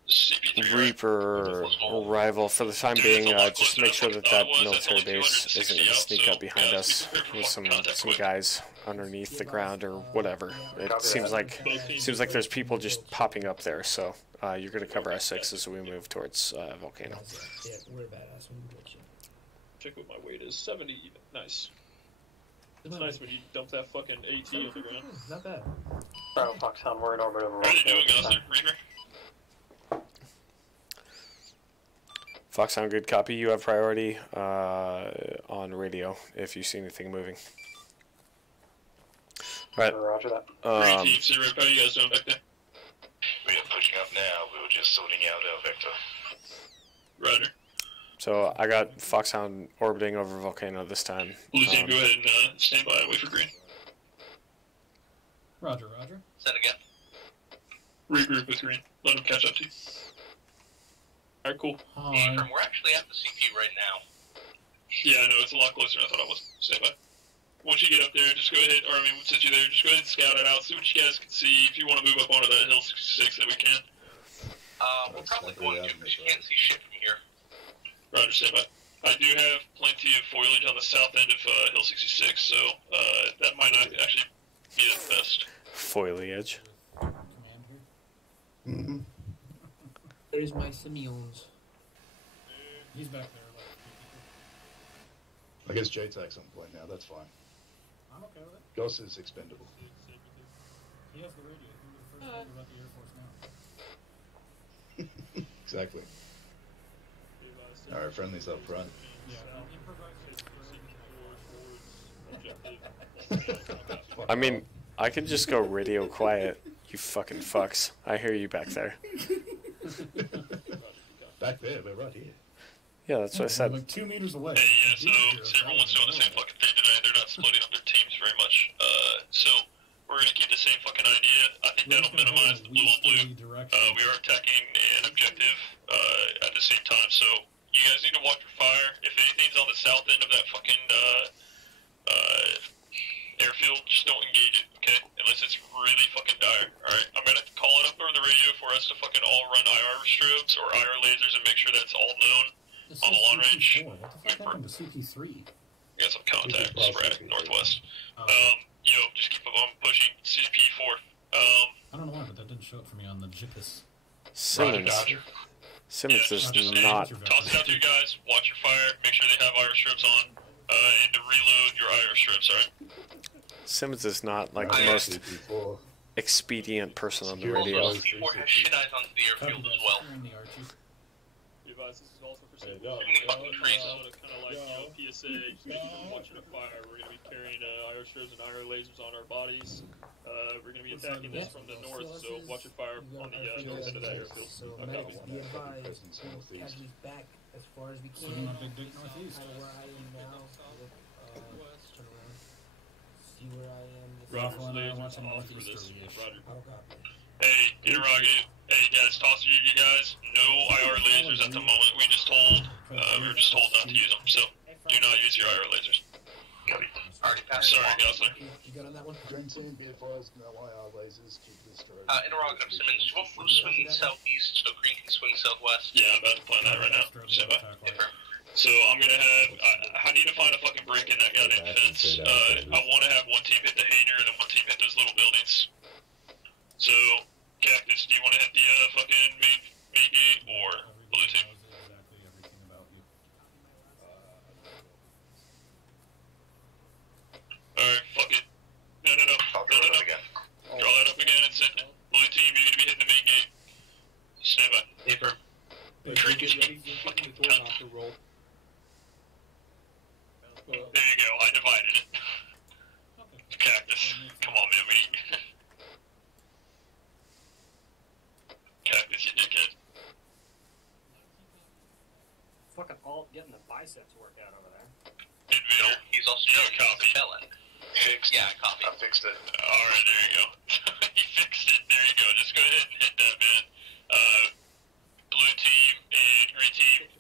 CP3. Reaper rival for the time being. Just make sure that military base isn't going to sneak up behind us with some guys underneath the ground or whatever. It seems like there's people just popping up there. So you're going to cover S6 as we move towards Volcano. Yeah, we're badass when we get you. Check what my weight is. 70. Nice. It's nice when you dump that fucking AT on the ground. Not bad. Bravo Foxhound, we're in orbit over How are they doing, Gosler? Reaper? Foxhound, good copy. You have priority on radio if you see anything moving. Right. Roger that. How you guys doing back there? We are pushing up now. We were just sorting out our vector. Roger. So I got Foxhound orbiting over Volcano this time. Blue team, go ahead and stand by. Wait for green. Roger, roger. Send again. Regroup with green. Let them catch up to you. Alright, cool. Affirm, we're actually at the CP right now. Yeah, I know, it's a lot closer than I thought I was. Stand by. Once you get up there, just go ahead, or I mean, since you're there, just go ahead and scout it out, see what you guys can see. If you want to move up onto that Hill 66, then we can. We're probably going to, because you can't see shit from here. Roger, stand by. I do have plenty of foliage on the south end of Hill 66, so that might not actually be the best. Foliage. Mm-hmm. There's my Simeons. He's back there. I guess JTAC's on point now, that's fine. I'm okay with it. Goss is expendable. He has the radio. He was the first one about the Air Force now. Exactly. Alright, friendly's up front. I mean, I could just go radio quiet. You fucking fucks. I hear you back there. Back there, but right here. Yeah, that's what I said. Like 2 meters away. Yeah, so everyone's doing the same fucking thing tonight. They're not splitting up their teams very much. So we're gonna keep the same fucking idea. I think that'll minimize the blue on blue. We are attacking an objective at the same time, so you guys need to watch your fire. If anything's on the south end of that fucking airfield, just don't engage it, okay? Unless it's really fucking dire. Alright, I'm gonna call it up over the radio for us to fucking all run IR strips or IR lasers and make sure that's all known on the long range. What the fuck happened to CP3? We got some contacts sporadic northwest. Just keep on pushing. CP4. I don't know why, but that didn't show up for me on the GPS. Simmons is not. Toss it out to you guys. Watch your fire. Make sure they have IR strips on. And to reload your IR strips, alright? Simmons is not like the most expedient person on the radio. Also, C4 has shit eyes onto the airfield as well. This is also for Hey, no, fucking trees. Kind of like PSA, just keep watching the fire. We're going to be carrying IR strips and IR lasers on our bodies. We're going to be attacking this from the north, so watch your fire on the north end of that airfield. Medics, be advised, we'll casualties back as far as we can. Big Dick Northeast. Where I am now. Turn around. See where I am. Roger, watching off for this. Roger. Hey, interrogate. Hey guys, toss you guys. No IR lasers at the moment. We were just told not to use them, so do not use your IR lasers. Already passed. Sorry, Gosler. You got on that one? Green team, be advised, no IR lasers, keep this straight. Interrogative, Simmons. You want blue swing southeast so green can swing southwest? Yeah, I'm about to plan that right now. Stand by. So I'm gonna have. I need to find a fucking break in that goddamn fence. I want to have one team hit the hangar and then one team hit those little buildings. So, Cactus, do you want to hit the fucking main gate or blue team? Alright, fuck it. No. Draw that up again and send it. Blue team, you're gonna be hitting the main gate. Stand by. Paper. Fucking cunt. There you go, I divided it. Cactus. Come on, man, we... Cactus, you dickhead. Fucking Alt getting the biceps worked out over there. Invader. He's also a copy. Fixed. Yeah, copy. I fixed it. Alright, there you go. You fixed it. There you go. Just go ahead and hit that, man. Blue team and green team,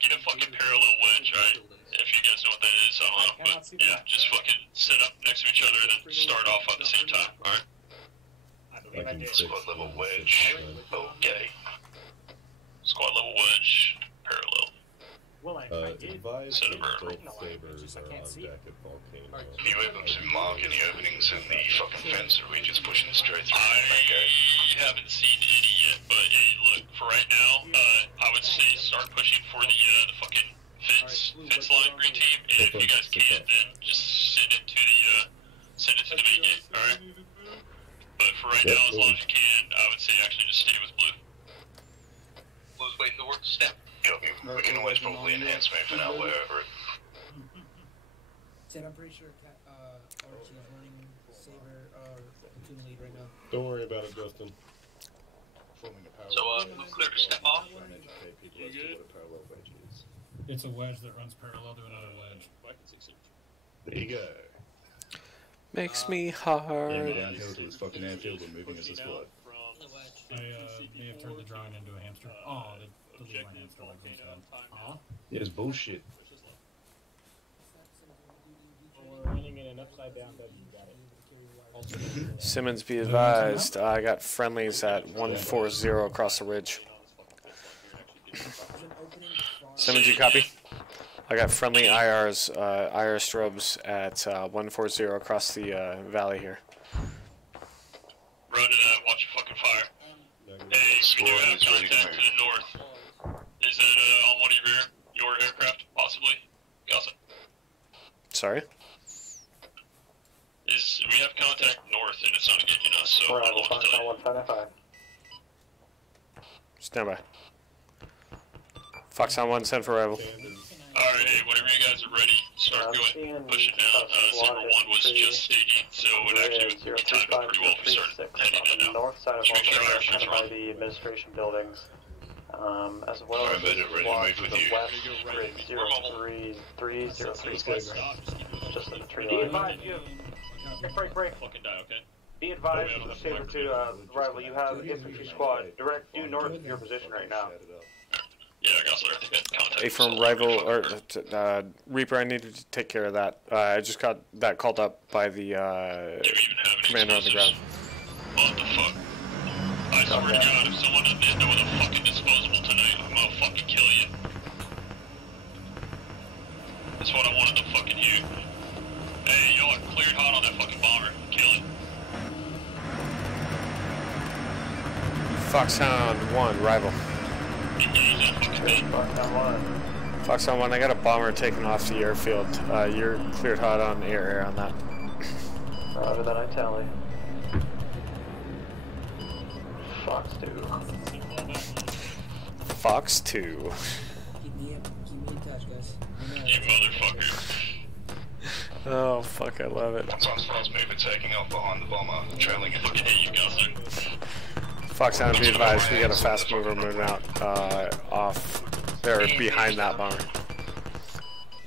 get a fucking parallel wedge, right? If you guys know what that is, I don't know. But yeah, just fucking set up next to each other and then start off at the same time, alright? Squad level wedge. Okay. Squad level wedge, parallel. Well, I did. Advise Set that a both burn. sabers are on deck at Volcano. Are you able to mark any openings in the fucking fence, or are we just pushing straight through? I haven't seen any yet, but hey, look, for right now, I would say start pushing for the fucking fence line, green team, and if you guys can, then just send it to the main gate, alright? But for right now, as long as you can, I would say actually just stay with blue. Blue's waiting to work the step. We can always probably enhance movement our way over it. Said I'm pretty sure Archie is running Saber platoon lead right now. Don't worry about it, Justin. So, Blue clear to step off. You good? It's a wedge that runs parallel to another wedge. There you go. Makes me hard. Yeah, downhill to his fucking airfield and moving as a squad. I may have turned the drawing into a hamster. Oh, they deleted my hamster legs instead. Aw. Yeah, it's bullshit. We're running in an upside down bed. You got it. Simmons, be advised. I got friendlies at 140 across the ridge. Simmons, you copy? I got friendly IRs, IR strobes at 140 across the valley here. Run to that, watch your fucking fire. Hey, we do have contact to the north. Is that on one of your aircraft, possibly? Gossip. Sorry? what to tell you. 155. Stand by. Fox on 1, send for arrival. Alright, hey, whenever you guys are ready, start going. Pushing down. Saber 1 was just stating, so it actually would be timed up pretty well if we started heading in now. North side of Just make sure our kind airships of are by on. the administration buildings, as well Alright, as ready the to squad move to with the you. west, grid 03036, just in the tree Be line. advised, you have... Break. Fucking die, okay? Be advised, Saber 2, rival, you have infantry squad direct due north of your position right now. Yeah, Gosler, I think that's contact. Hey, from rival or Reaper, I need to take care of that. I just got that called up by the commander on the ground. What the fuck? I swear to God, if someone doesn't know with a fucking disposable tonight, I'm gonna fucking kill you. That's what I wanted to fucking hear. Hey, y'all are cleared hot on that fucking bomber. Kill it. Foxhound 1, rival. Foxhound 1, I got a bomber taken off the airfield. You're cleared hot on air on that. Roger that, I tally. Fox 2. Fox 2. Keep me in touch, guys. You motherfucker. Oh, fuck, I love it. Once on fast movement taking off behind the bomber, trailing it. Fucking hate you, Gosler. Foxhound, be advised, we got a fast mover moving out off there behind that bomber.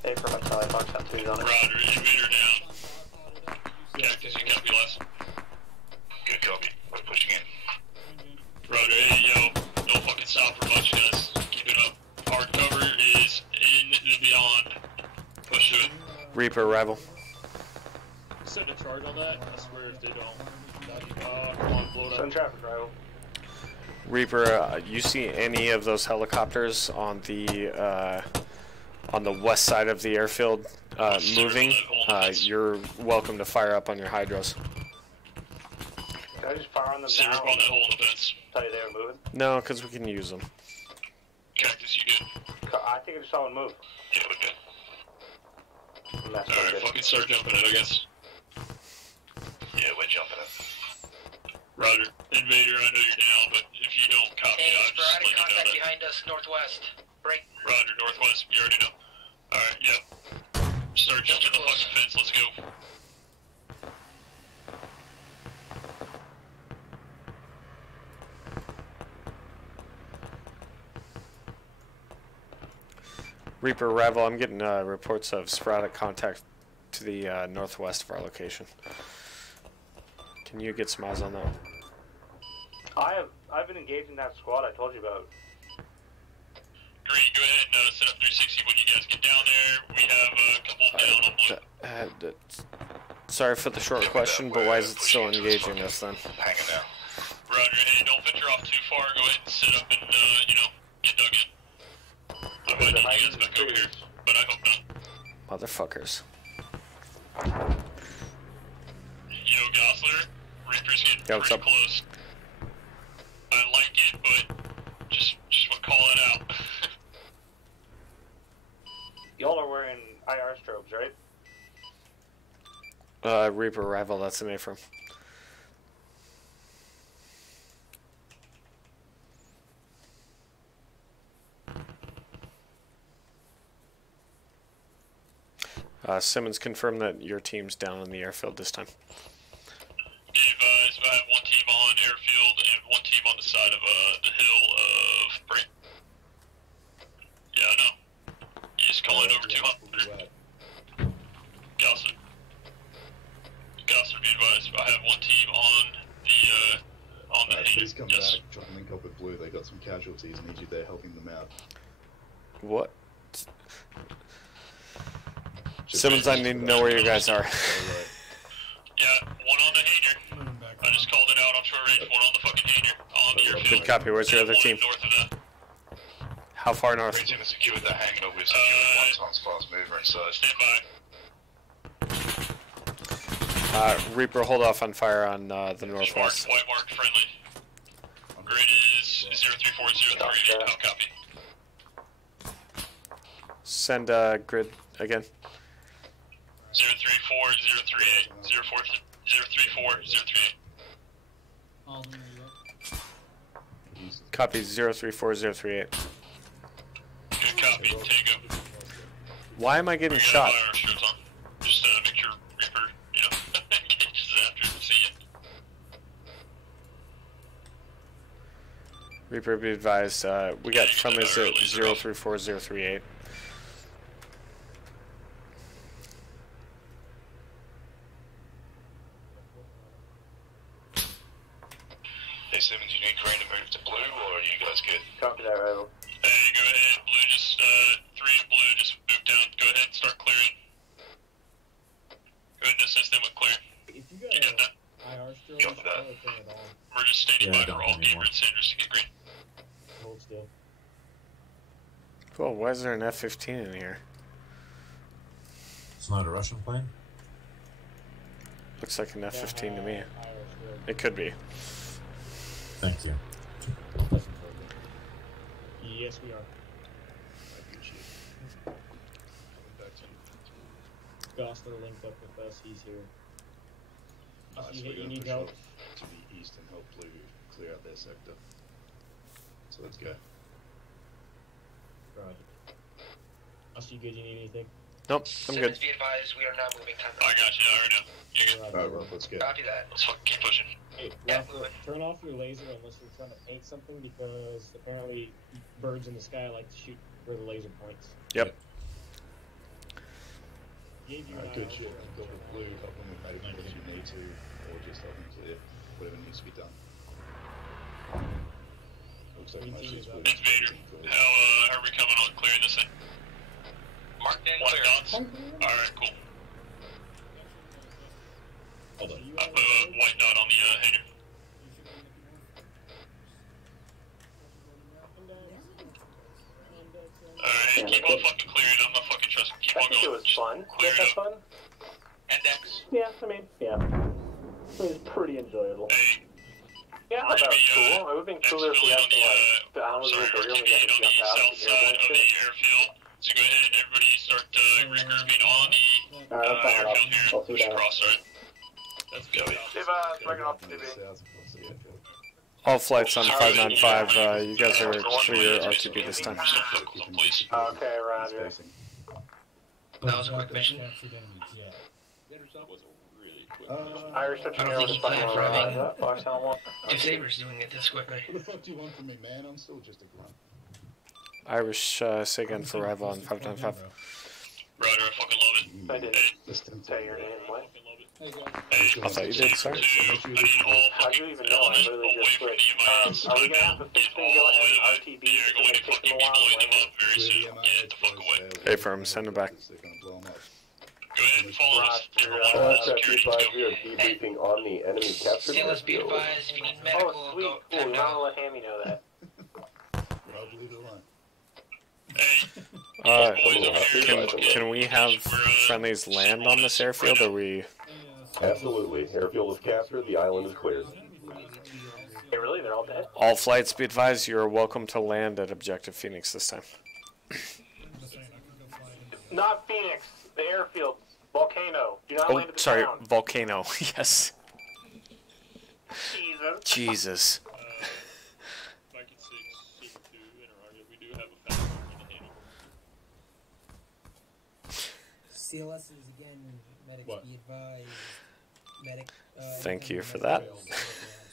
Hey, for my side, Foxhound 2 is on it. Roger, invader down. Cactus, you copy less? Good copy. We're pushing in. Roger, hey, yo, don't fucking stop for much, guys. Keep it up. Hard cover is in and beyond. Push to it. Reaper, rival. Set a charge on that. I swear if they don't. Come on, blow it up. Send traffic, rival. Reaper, you see any of those helicopters on the west side of the airfield moving? You're welcome to fire up on your hydros. Can I just fire on them Sit now? up on that hole in the fence. Tell you they were moving? No, because we can use them. Cactus, you good? I think I just saw one move. Yeah, we're good. That's Alright, fucking start jumping it, I guess. Yeah, we're jumping it. Roger. Invader, I know you're down, but if you don't copy, Hey, I'm just sporadic letting you know contact that. behind us, northwest. Break. Roger, northwest, you already know. Alright, yep. Start jumping the fucking fence, let's go. Reaper, rival, I'm getting reports of sporadic contact to the northwest of our location. Can you get some eyes on that? I've been engaged in that squad I told you about. Green, go ahead and set up 360 when you guys get down there. We have a couple down on blue. Sorry for the short question, but why is it still engaging us then? Hanging down. Roger, hey, don't venture off too far. Go ahead and set up and, get dug in. I might need you guys back over here, but I hope not. Motherfuckers. Yo, Gosler, Reaper's getting Yeah, what's pretty up? close. I like it, but just want to call it out. Y'all are wearing IR strobes, right? Reaper, rival, that's an A-firm. Simmons, confirm that your team's down on the airfield this time. Be advised, I have one team on airfield and one team on the side of the hill of Brink. Yeah, I know. You just calling over 200. Gosler. Gosler, be advised, I have one team on the hangar. Please come back, try and link up with Blue. They got some casualties. Need you there helping them out. What? Simmons, I need to know where you guys are. Yeah, one on the hangar. I just called it out on short range. One on the fucking hangar. On the airfield. Good copy. Where's your other team? North of that. How far north? Team is secured the hangar. We've secured one times fast mover inside. Stand by. Reaper, hold off on fire on the northwest. White mark, friendly. Grid is 03403. I'll copy. Send grid again. 034, 038. 034, 038. Alden, are you up? Copy 034038. Good copy. Tango. Why am I getting shot? Just make sure Reaper, catches after and see it. Reaper, be advised, we got friendlies at 034038. Hey Simmons, you need Green to move to blue, or are you guys good? Copy that, Rival. Hey, go ahead, blue, just, 3 and blue, just move down. Go ahead and start clearing. Go ahead and assist them with clearing. If you got that? IR stroke, I would turn it on. We're just standing by for all Gamer and Sanders to get green. Hold still. Well, why is there an F-15 in here? It's not a Russian plane? Looks like an F-15 to me. It could be. Thank you. Yes, we are. Gosler linked up with us. He's here. Nice, You we're need gonna help? push up to the east and help blue clear out their sector. So let's go. Roger. You good? You need anything? Nope, I'm good. Simmons, be advised, we are now moving time. I got you, I already know. You're good. Alright, Rob, let's go. Copy that. Let's fucking keep pushing. Hey, turn off your laser unless you're trying to paint something, because apparently birds in the sky like to shoot where the laser points. Yep. Good shit. Go with blue, help them with medical if you need to, or just help them clear whatever needs to be done. Looks like most of this blue. It's Vader. How are we coming on clearing this thing? Mark in White clear. dots? Alright, cool. Hold on. I put a white dot on the hangar. Alright, keep on fucking clearing. I'm not fucking trusting. Keep on going. It was fun. Clear That's it up. fun. Index. Yeah, yeah. It was pretty enjoyable. Hey. Yeah, I thought that was cool. It would have been cooler if we had some, like, the island was a little bigger and we got to jump out South and side of the airfield. So go ahead, everybody start regrouping on the airfield here. Push across, right? That's good. Breaking off the TV. All flights on 595, you guys are clear RTB this time. Okay, Roger. That was a quick mission. Irish engineer was fine. Two Sabres doing it this quickly. What the fuck do you want from me, man? I'm still just a grunt. Irish SIGIN for arrival on 595. Roger, I fucking love it. I did. Say your name, what? I thought you did, sorry. How do you even know? I literally just switched. Are we gonna have the fix thing go ahead and RTB? It's gonna take them a while. Hey, firm, send it back. Go ahead and follow us. We are debriefing on the enemy captured Steelers, be advised, if you need medical, Oh, sweet. go Cool. time Now now. I'll let Hammy know that. Can we have friendlies land on this airfield, or we... Absolutely. Airfield is captured. The island is cleared. Hey, really? They're all dead? All flights, be advised, you are welcome to land at Objective Phoenix this time. Not Phoenix. The airfield. Volcano. Do not Oh, land at the sorry, ground. Volcano, yes. Jesus. Jesus. Mike and 6, Super 2, and Roger, we do have a fast in the hangar. CLS is again, medics What? be advised. Medic. Thank you for that.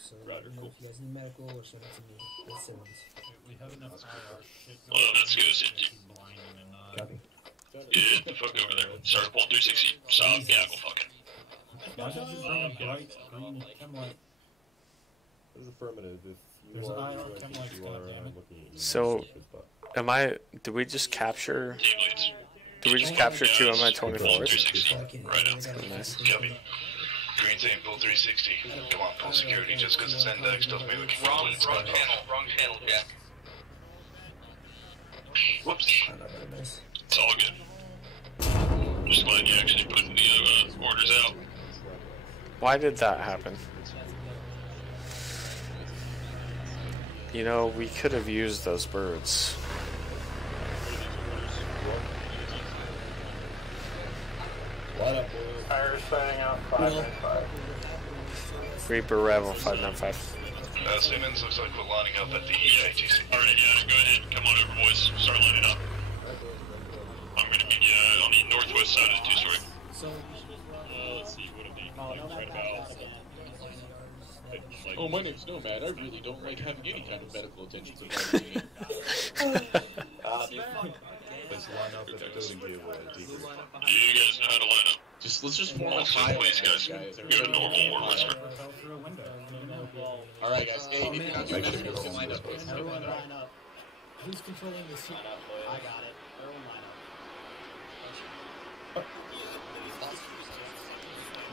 So let me know if you guys need medical or send it to me. That's Simmons. We have enough IR shit Well, that's good. Copy. Get the fuck over there. Start 1360. Stop. Yeah, go fucking. Why don't you bring a bright green chem light? This is affirmative. If you There's an are, IR I chem think light, you are goddammit. looking at you. So, did we just capture... Did we just capture 2 Mi-24s? Right now. Nice. Copy. Green team, pull 360. Come on, pull security just because it's index doesn't mean we can Wrong channel, Jack. Whoops. It's all good. Just glad you actually put the orders out. Why did that happen? You know, we could have used those birds. What up, Irish signing out 595. Reaper arrival 595. Simmons, looks like we're lining up at the ATC. Alright, yeah, go ahead. Come on over, boys. Start lining up. I'm gonna meet you on the northwest side of the two-story. Let's see, what are they like right about? Oh, my name's Nomad. I really don't like having any kind of medical attention provided to me. Let's line up at the building here with a debrief. You guys know how to line up. Let's just form a Also, pile, please, guys. guys. Go to normal or whisper. Alright, guys. Hey, if you're not doing that, go line up. Everyone line up. Who's controlling the seat? I got it. Everyone line up.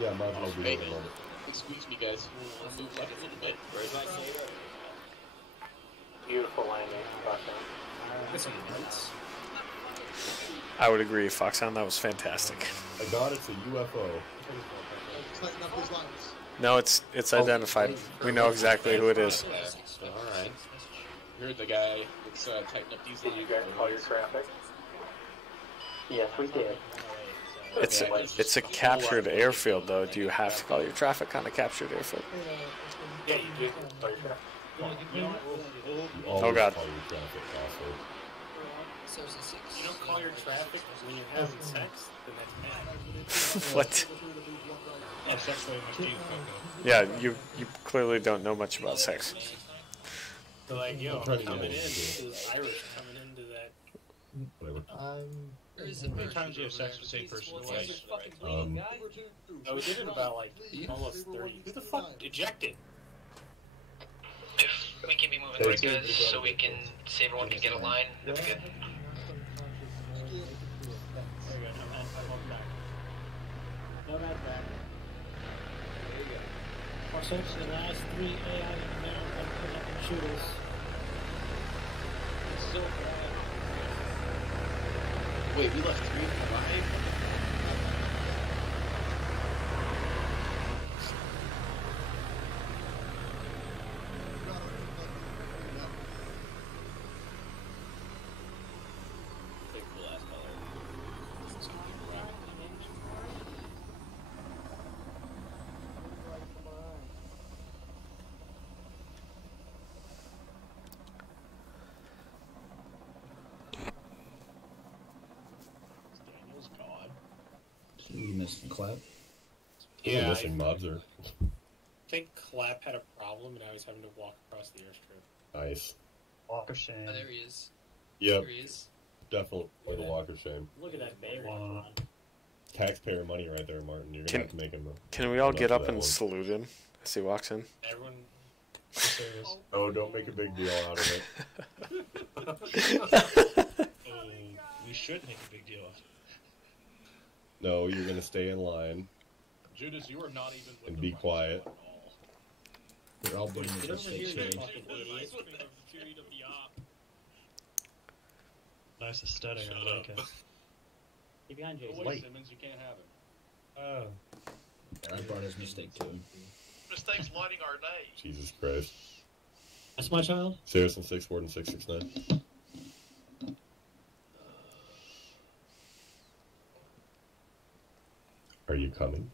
Yeah, my will be Hey, over a moment. excuse me, guys. We'll move left a little bit. Beautiful landing, Foxhound. I would agree, Foxhound. That was fantastic. I got it's a UFO. No, it's identified. We know exactly who it is. Alright. You're the guy that's tightened up these lines. Did you guys call your traffic? Yes, we did. It's a captured airfield, though. Do you have to call your traffic on a captured airfield? Yeah, you do call your traffic. Oh God. You don't call your traffic when you're having sex, then that's bad. What? Yeah, you clearly don't know much about sex. So like, yo, I'm coming in, this Irish coming into that. Whatever. How many times do you have sex with the same person twice? No, we did it about like almost 30. Who the fuck ejected? If we can be moving quick, guys, so we can, so everyone can get a line, that'd be good. Nomad back. Essentially, the last 3 AI in there are put up and shoot us. It's so bad. Wait, we left 3 alive? You missed the clap. Yeah, missing mobs are I think Clap had a problem and I was having to walk across the airstrip. nice. Walk of shame. Oh, there he is. Yep, There he is. definitely the walk of shame. Look at that baby. Taxpayer money right there, Martin. You're gonna have to make him. Can we all get up that and one. salute him as he walks in? Everyone. Oh, don't make a big deal out of it. We should make a big deal of it. No, you're gonna stay in line Judas, you are not even with and be quiet. We're all doing the mistakes here. Nice aesthetic, I like it. Get behind Jason. Wait, Simmons, you can't have him. I brought his mistake to him. Mistakes lighting our day. Jesus Christ. That's my child? Saracen 6 Warden 669. Are you coming?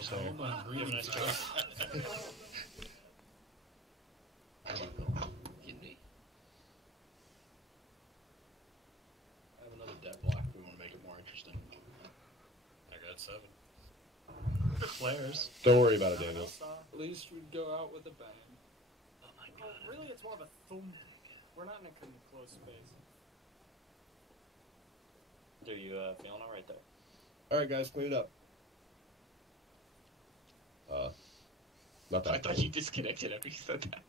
So, you have a nice day. Kidding me? I have another dead block if we want to make it more interesting. I got 7. Flares. Don't worry about it, Daniel. At least we'd go out with a bang. Oh my god. Really, it's more of a thump. We're not in a closed space. Are you feeling alright though? Alright, guys, clean it up. Not that. I thought you disconnected after you said that.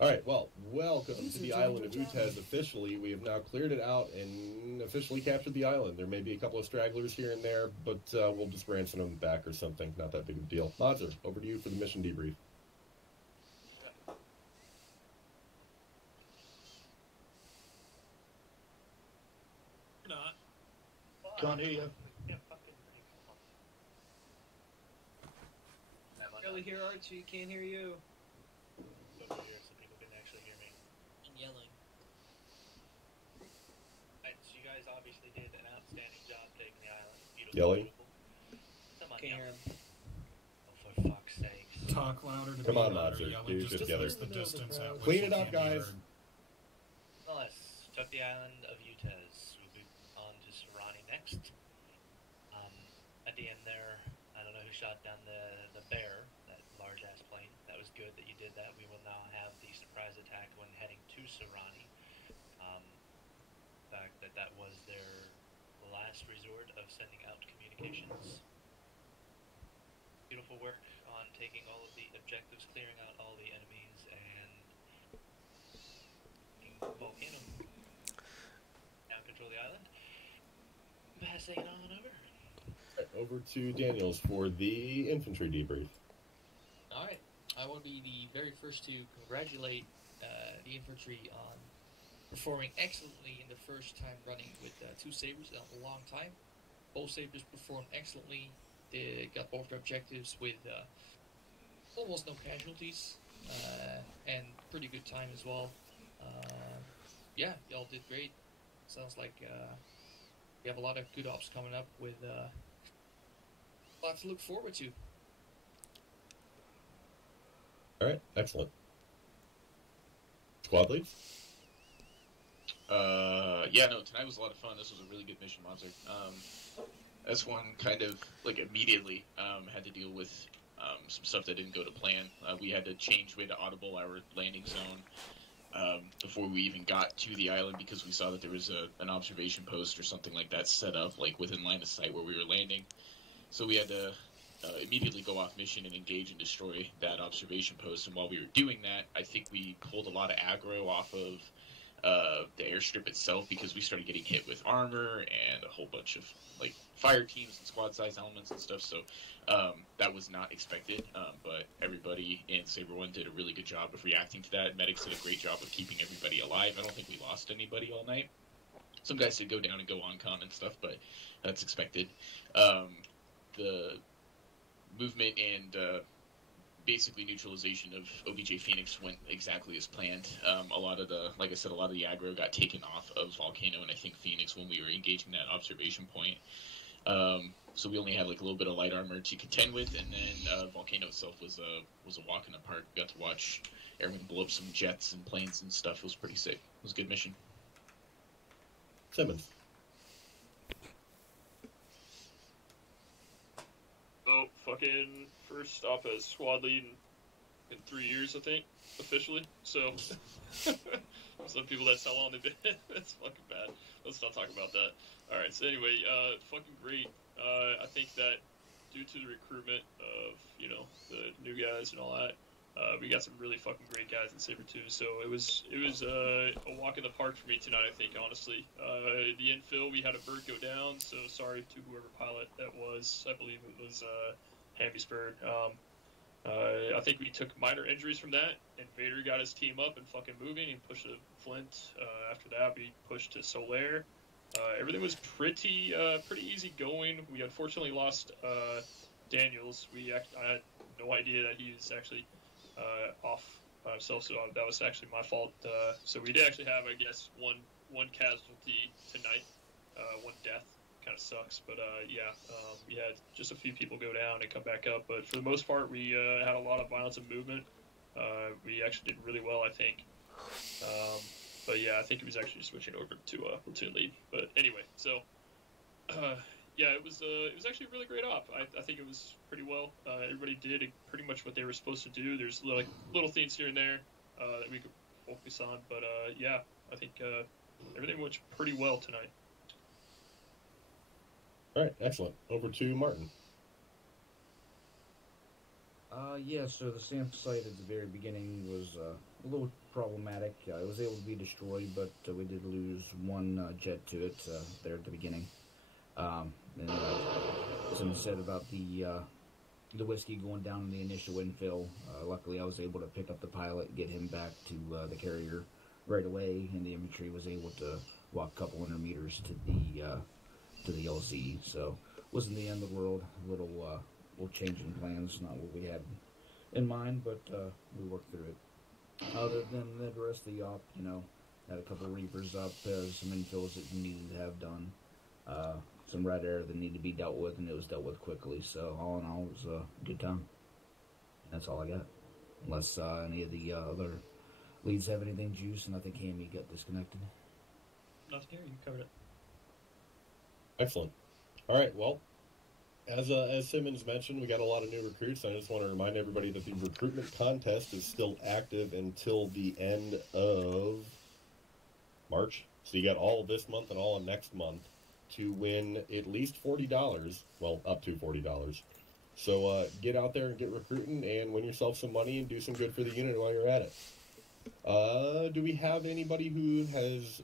Alright, well, welcome to the island of Utes officially. We have now cleared it out and officially captured the island. There may be a couple of stragglers here and there, but we'll just ransom them back or something. Not that big of a deal. Modzer, over to you for the mission debrief. Not. Can't hear you. Really hear Archie, can't hear you. Over here so people can actually hear me. And yelling. Alright, so you guys obviously did an outstanding job taking the island. Beautiful. Yelling? Come on, Can't hear him. Oh, talk louder, to Come be on, louder, monsters. yelling Do your just shit together. the distance at which Clean you it up, can't be guys. heard. Nonetheless, took the island of Utes. We'll be on to Sahrani next. At the end there, I don't know who shot down the bear, that large ass plane. That was good that you did that. We will now have the surprise attack when heading to Sahrani. The fact that was their last resort of sending out communications. Beautiful work on taking all of the objectives, clearing out all the enemies, and volcano. Now control the island. Passing it on over. Over to Daniels for the infantry debrief. Alright, I want to be the very first to congratulate the infantry on performing excellently in the first time running with 2 sabers in a long time. Both sabers performed excellently. They got both their objectives with almost no casualties and pretty good time as well. Yeah, y'all did great. Sounds like we have a lot of good ops coming up with a lot to look forward to. All right, excellent. Squad lead? Yeah, no, tonight was a lot of fun. This was a really good mission, Monster. S1 kind of, like, immediately had to deal with some stuff that didn't go to plan. We had to change, we had to audible our landing zone before we even got to the island because we saw that there was an observation post or something like that set up, like, within line of sight where we were landing. So we had to immediately go off mission and engage and destroy that observation post. And while we were doing that, I think we pulled a lot of aggro off of the airstrip itself because we started getting hit with armor and a whole bunch of like fire teams and squad size elements and stuff. So that was not expected, but everybody in Saber 1 did a really good job of reacting to that. Medics did a great job of keeping everybody alive. I don't think we lost anybody all night. Some guys did go down and go on com and stuff, but that's expected. The movement and basically neutralization of OBJ Phoenix went exactly as planned. A lot of the aggro got taken off of Volcano and I think Phoenix when we were engaging that observation point. So we only had like a little bit of light armor to contend with, and then Volcano itself was a walk in the park. We got to watch airmen blow up some jets and planes and stuff. It was pretty sick. It was a good mission. Simmons. So, fucking first off as squad lead in 3 years, I think, officially. So, some people, that's how long they've been. That's fucking bad. Let's not talk about that. Alright, so anyway, fucking great. I think that due to the recruitment of, you know, the new guys and all that, we got some really fucking great guys in Saber 2. So it was a walk in the park for me tonight, I think, honestly. The infill, we had a bird go down, so sorry to whoever pilot that was. I believe it was Hammy's bird. I think we took minor injuries from that, and Vader got his team up and fucking moving and pushed to Flint. After that, we pushed to Solaire. Everything was pretty easy going. We unfortunately lost Daniels. I had no idea that he was actually off by himself, so that was actually my fault. So we did actually have, I guess, one casualty tonight, one death. Kind of sucks, but we had just a few people go down and come back up. But for the most part, we had a lot of violence and movement. We actually did really well, I think. But yeah, I think he was actually switching over to platoon lead. But anyway, so it was actually a really great op. I think it was pretty well. Everybody did pretty much what they were supposed to do. There's like little things here and there that we could focus on, but I think everything went pretty well tonight. All right, excellent. Over to Martin. Yeah, so the SAMP site at the very beginning was a little problematic. It was able to be destroyed, but we did lose one jet to it there at the beginning. And something said about the whiskey going down in the initial infill. Luckily, I was able to pick up the pilot, get him back to the carrier right away, and the infantry was able to walk a couple hundred meters to the LZ. So wasn't the end of the world. A little change in plans, not what we had in mind, but we worked through it. Other than the rest of the op, had a couple of Reapers up, some infills that you needed to have done, some red air that needed to be dealt with, and it was dealt with quickly. So all in all, it was a good time. That's all I got. Unless any of the other leads have anything juice, and I think Hammy got disconnected. Nothing here. You covered it. Excellent. All right. Well, as Simmons mentioned, we got a lot of new recruits. I just want to remind everybody that the recruitment contest is still active until the end of March. So you got all of this month and all of next month to win at least $40. Well, up to $40. So get out there and get recruiting and win yourself some money and do some good for the unit while you're at it. Do we have anybody who has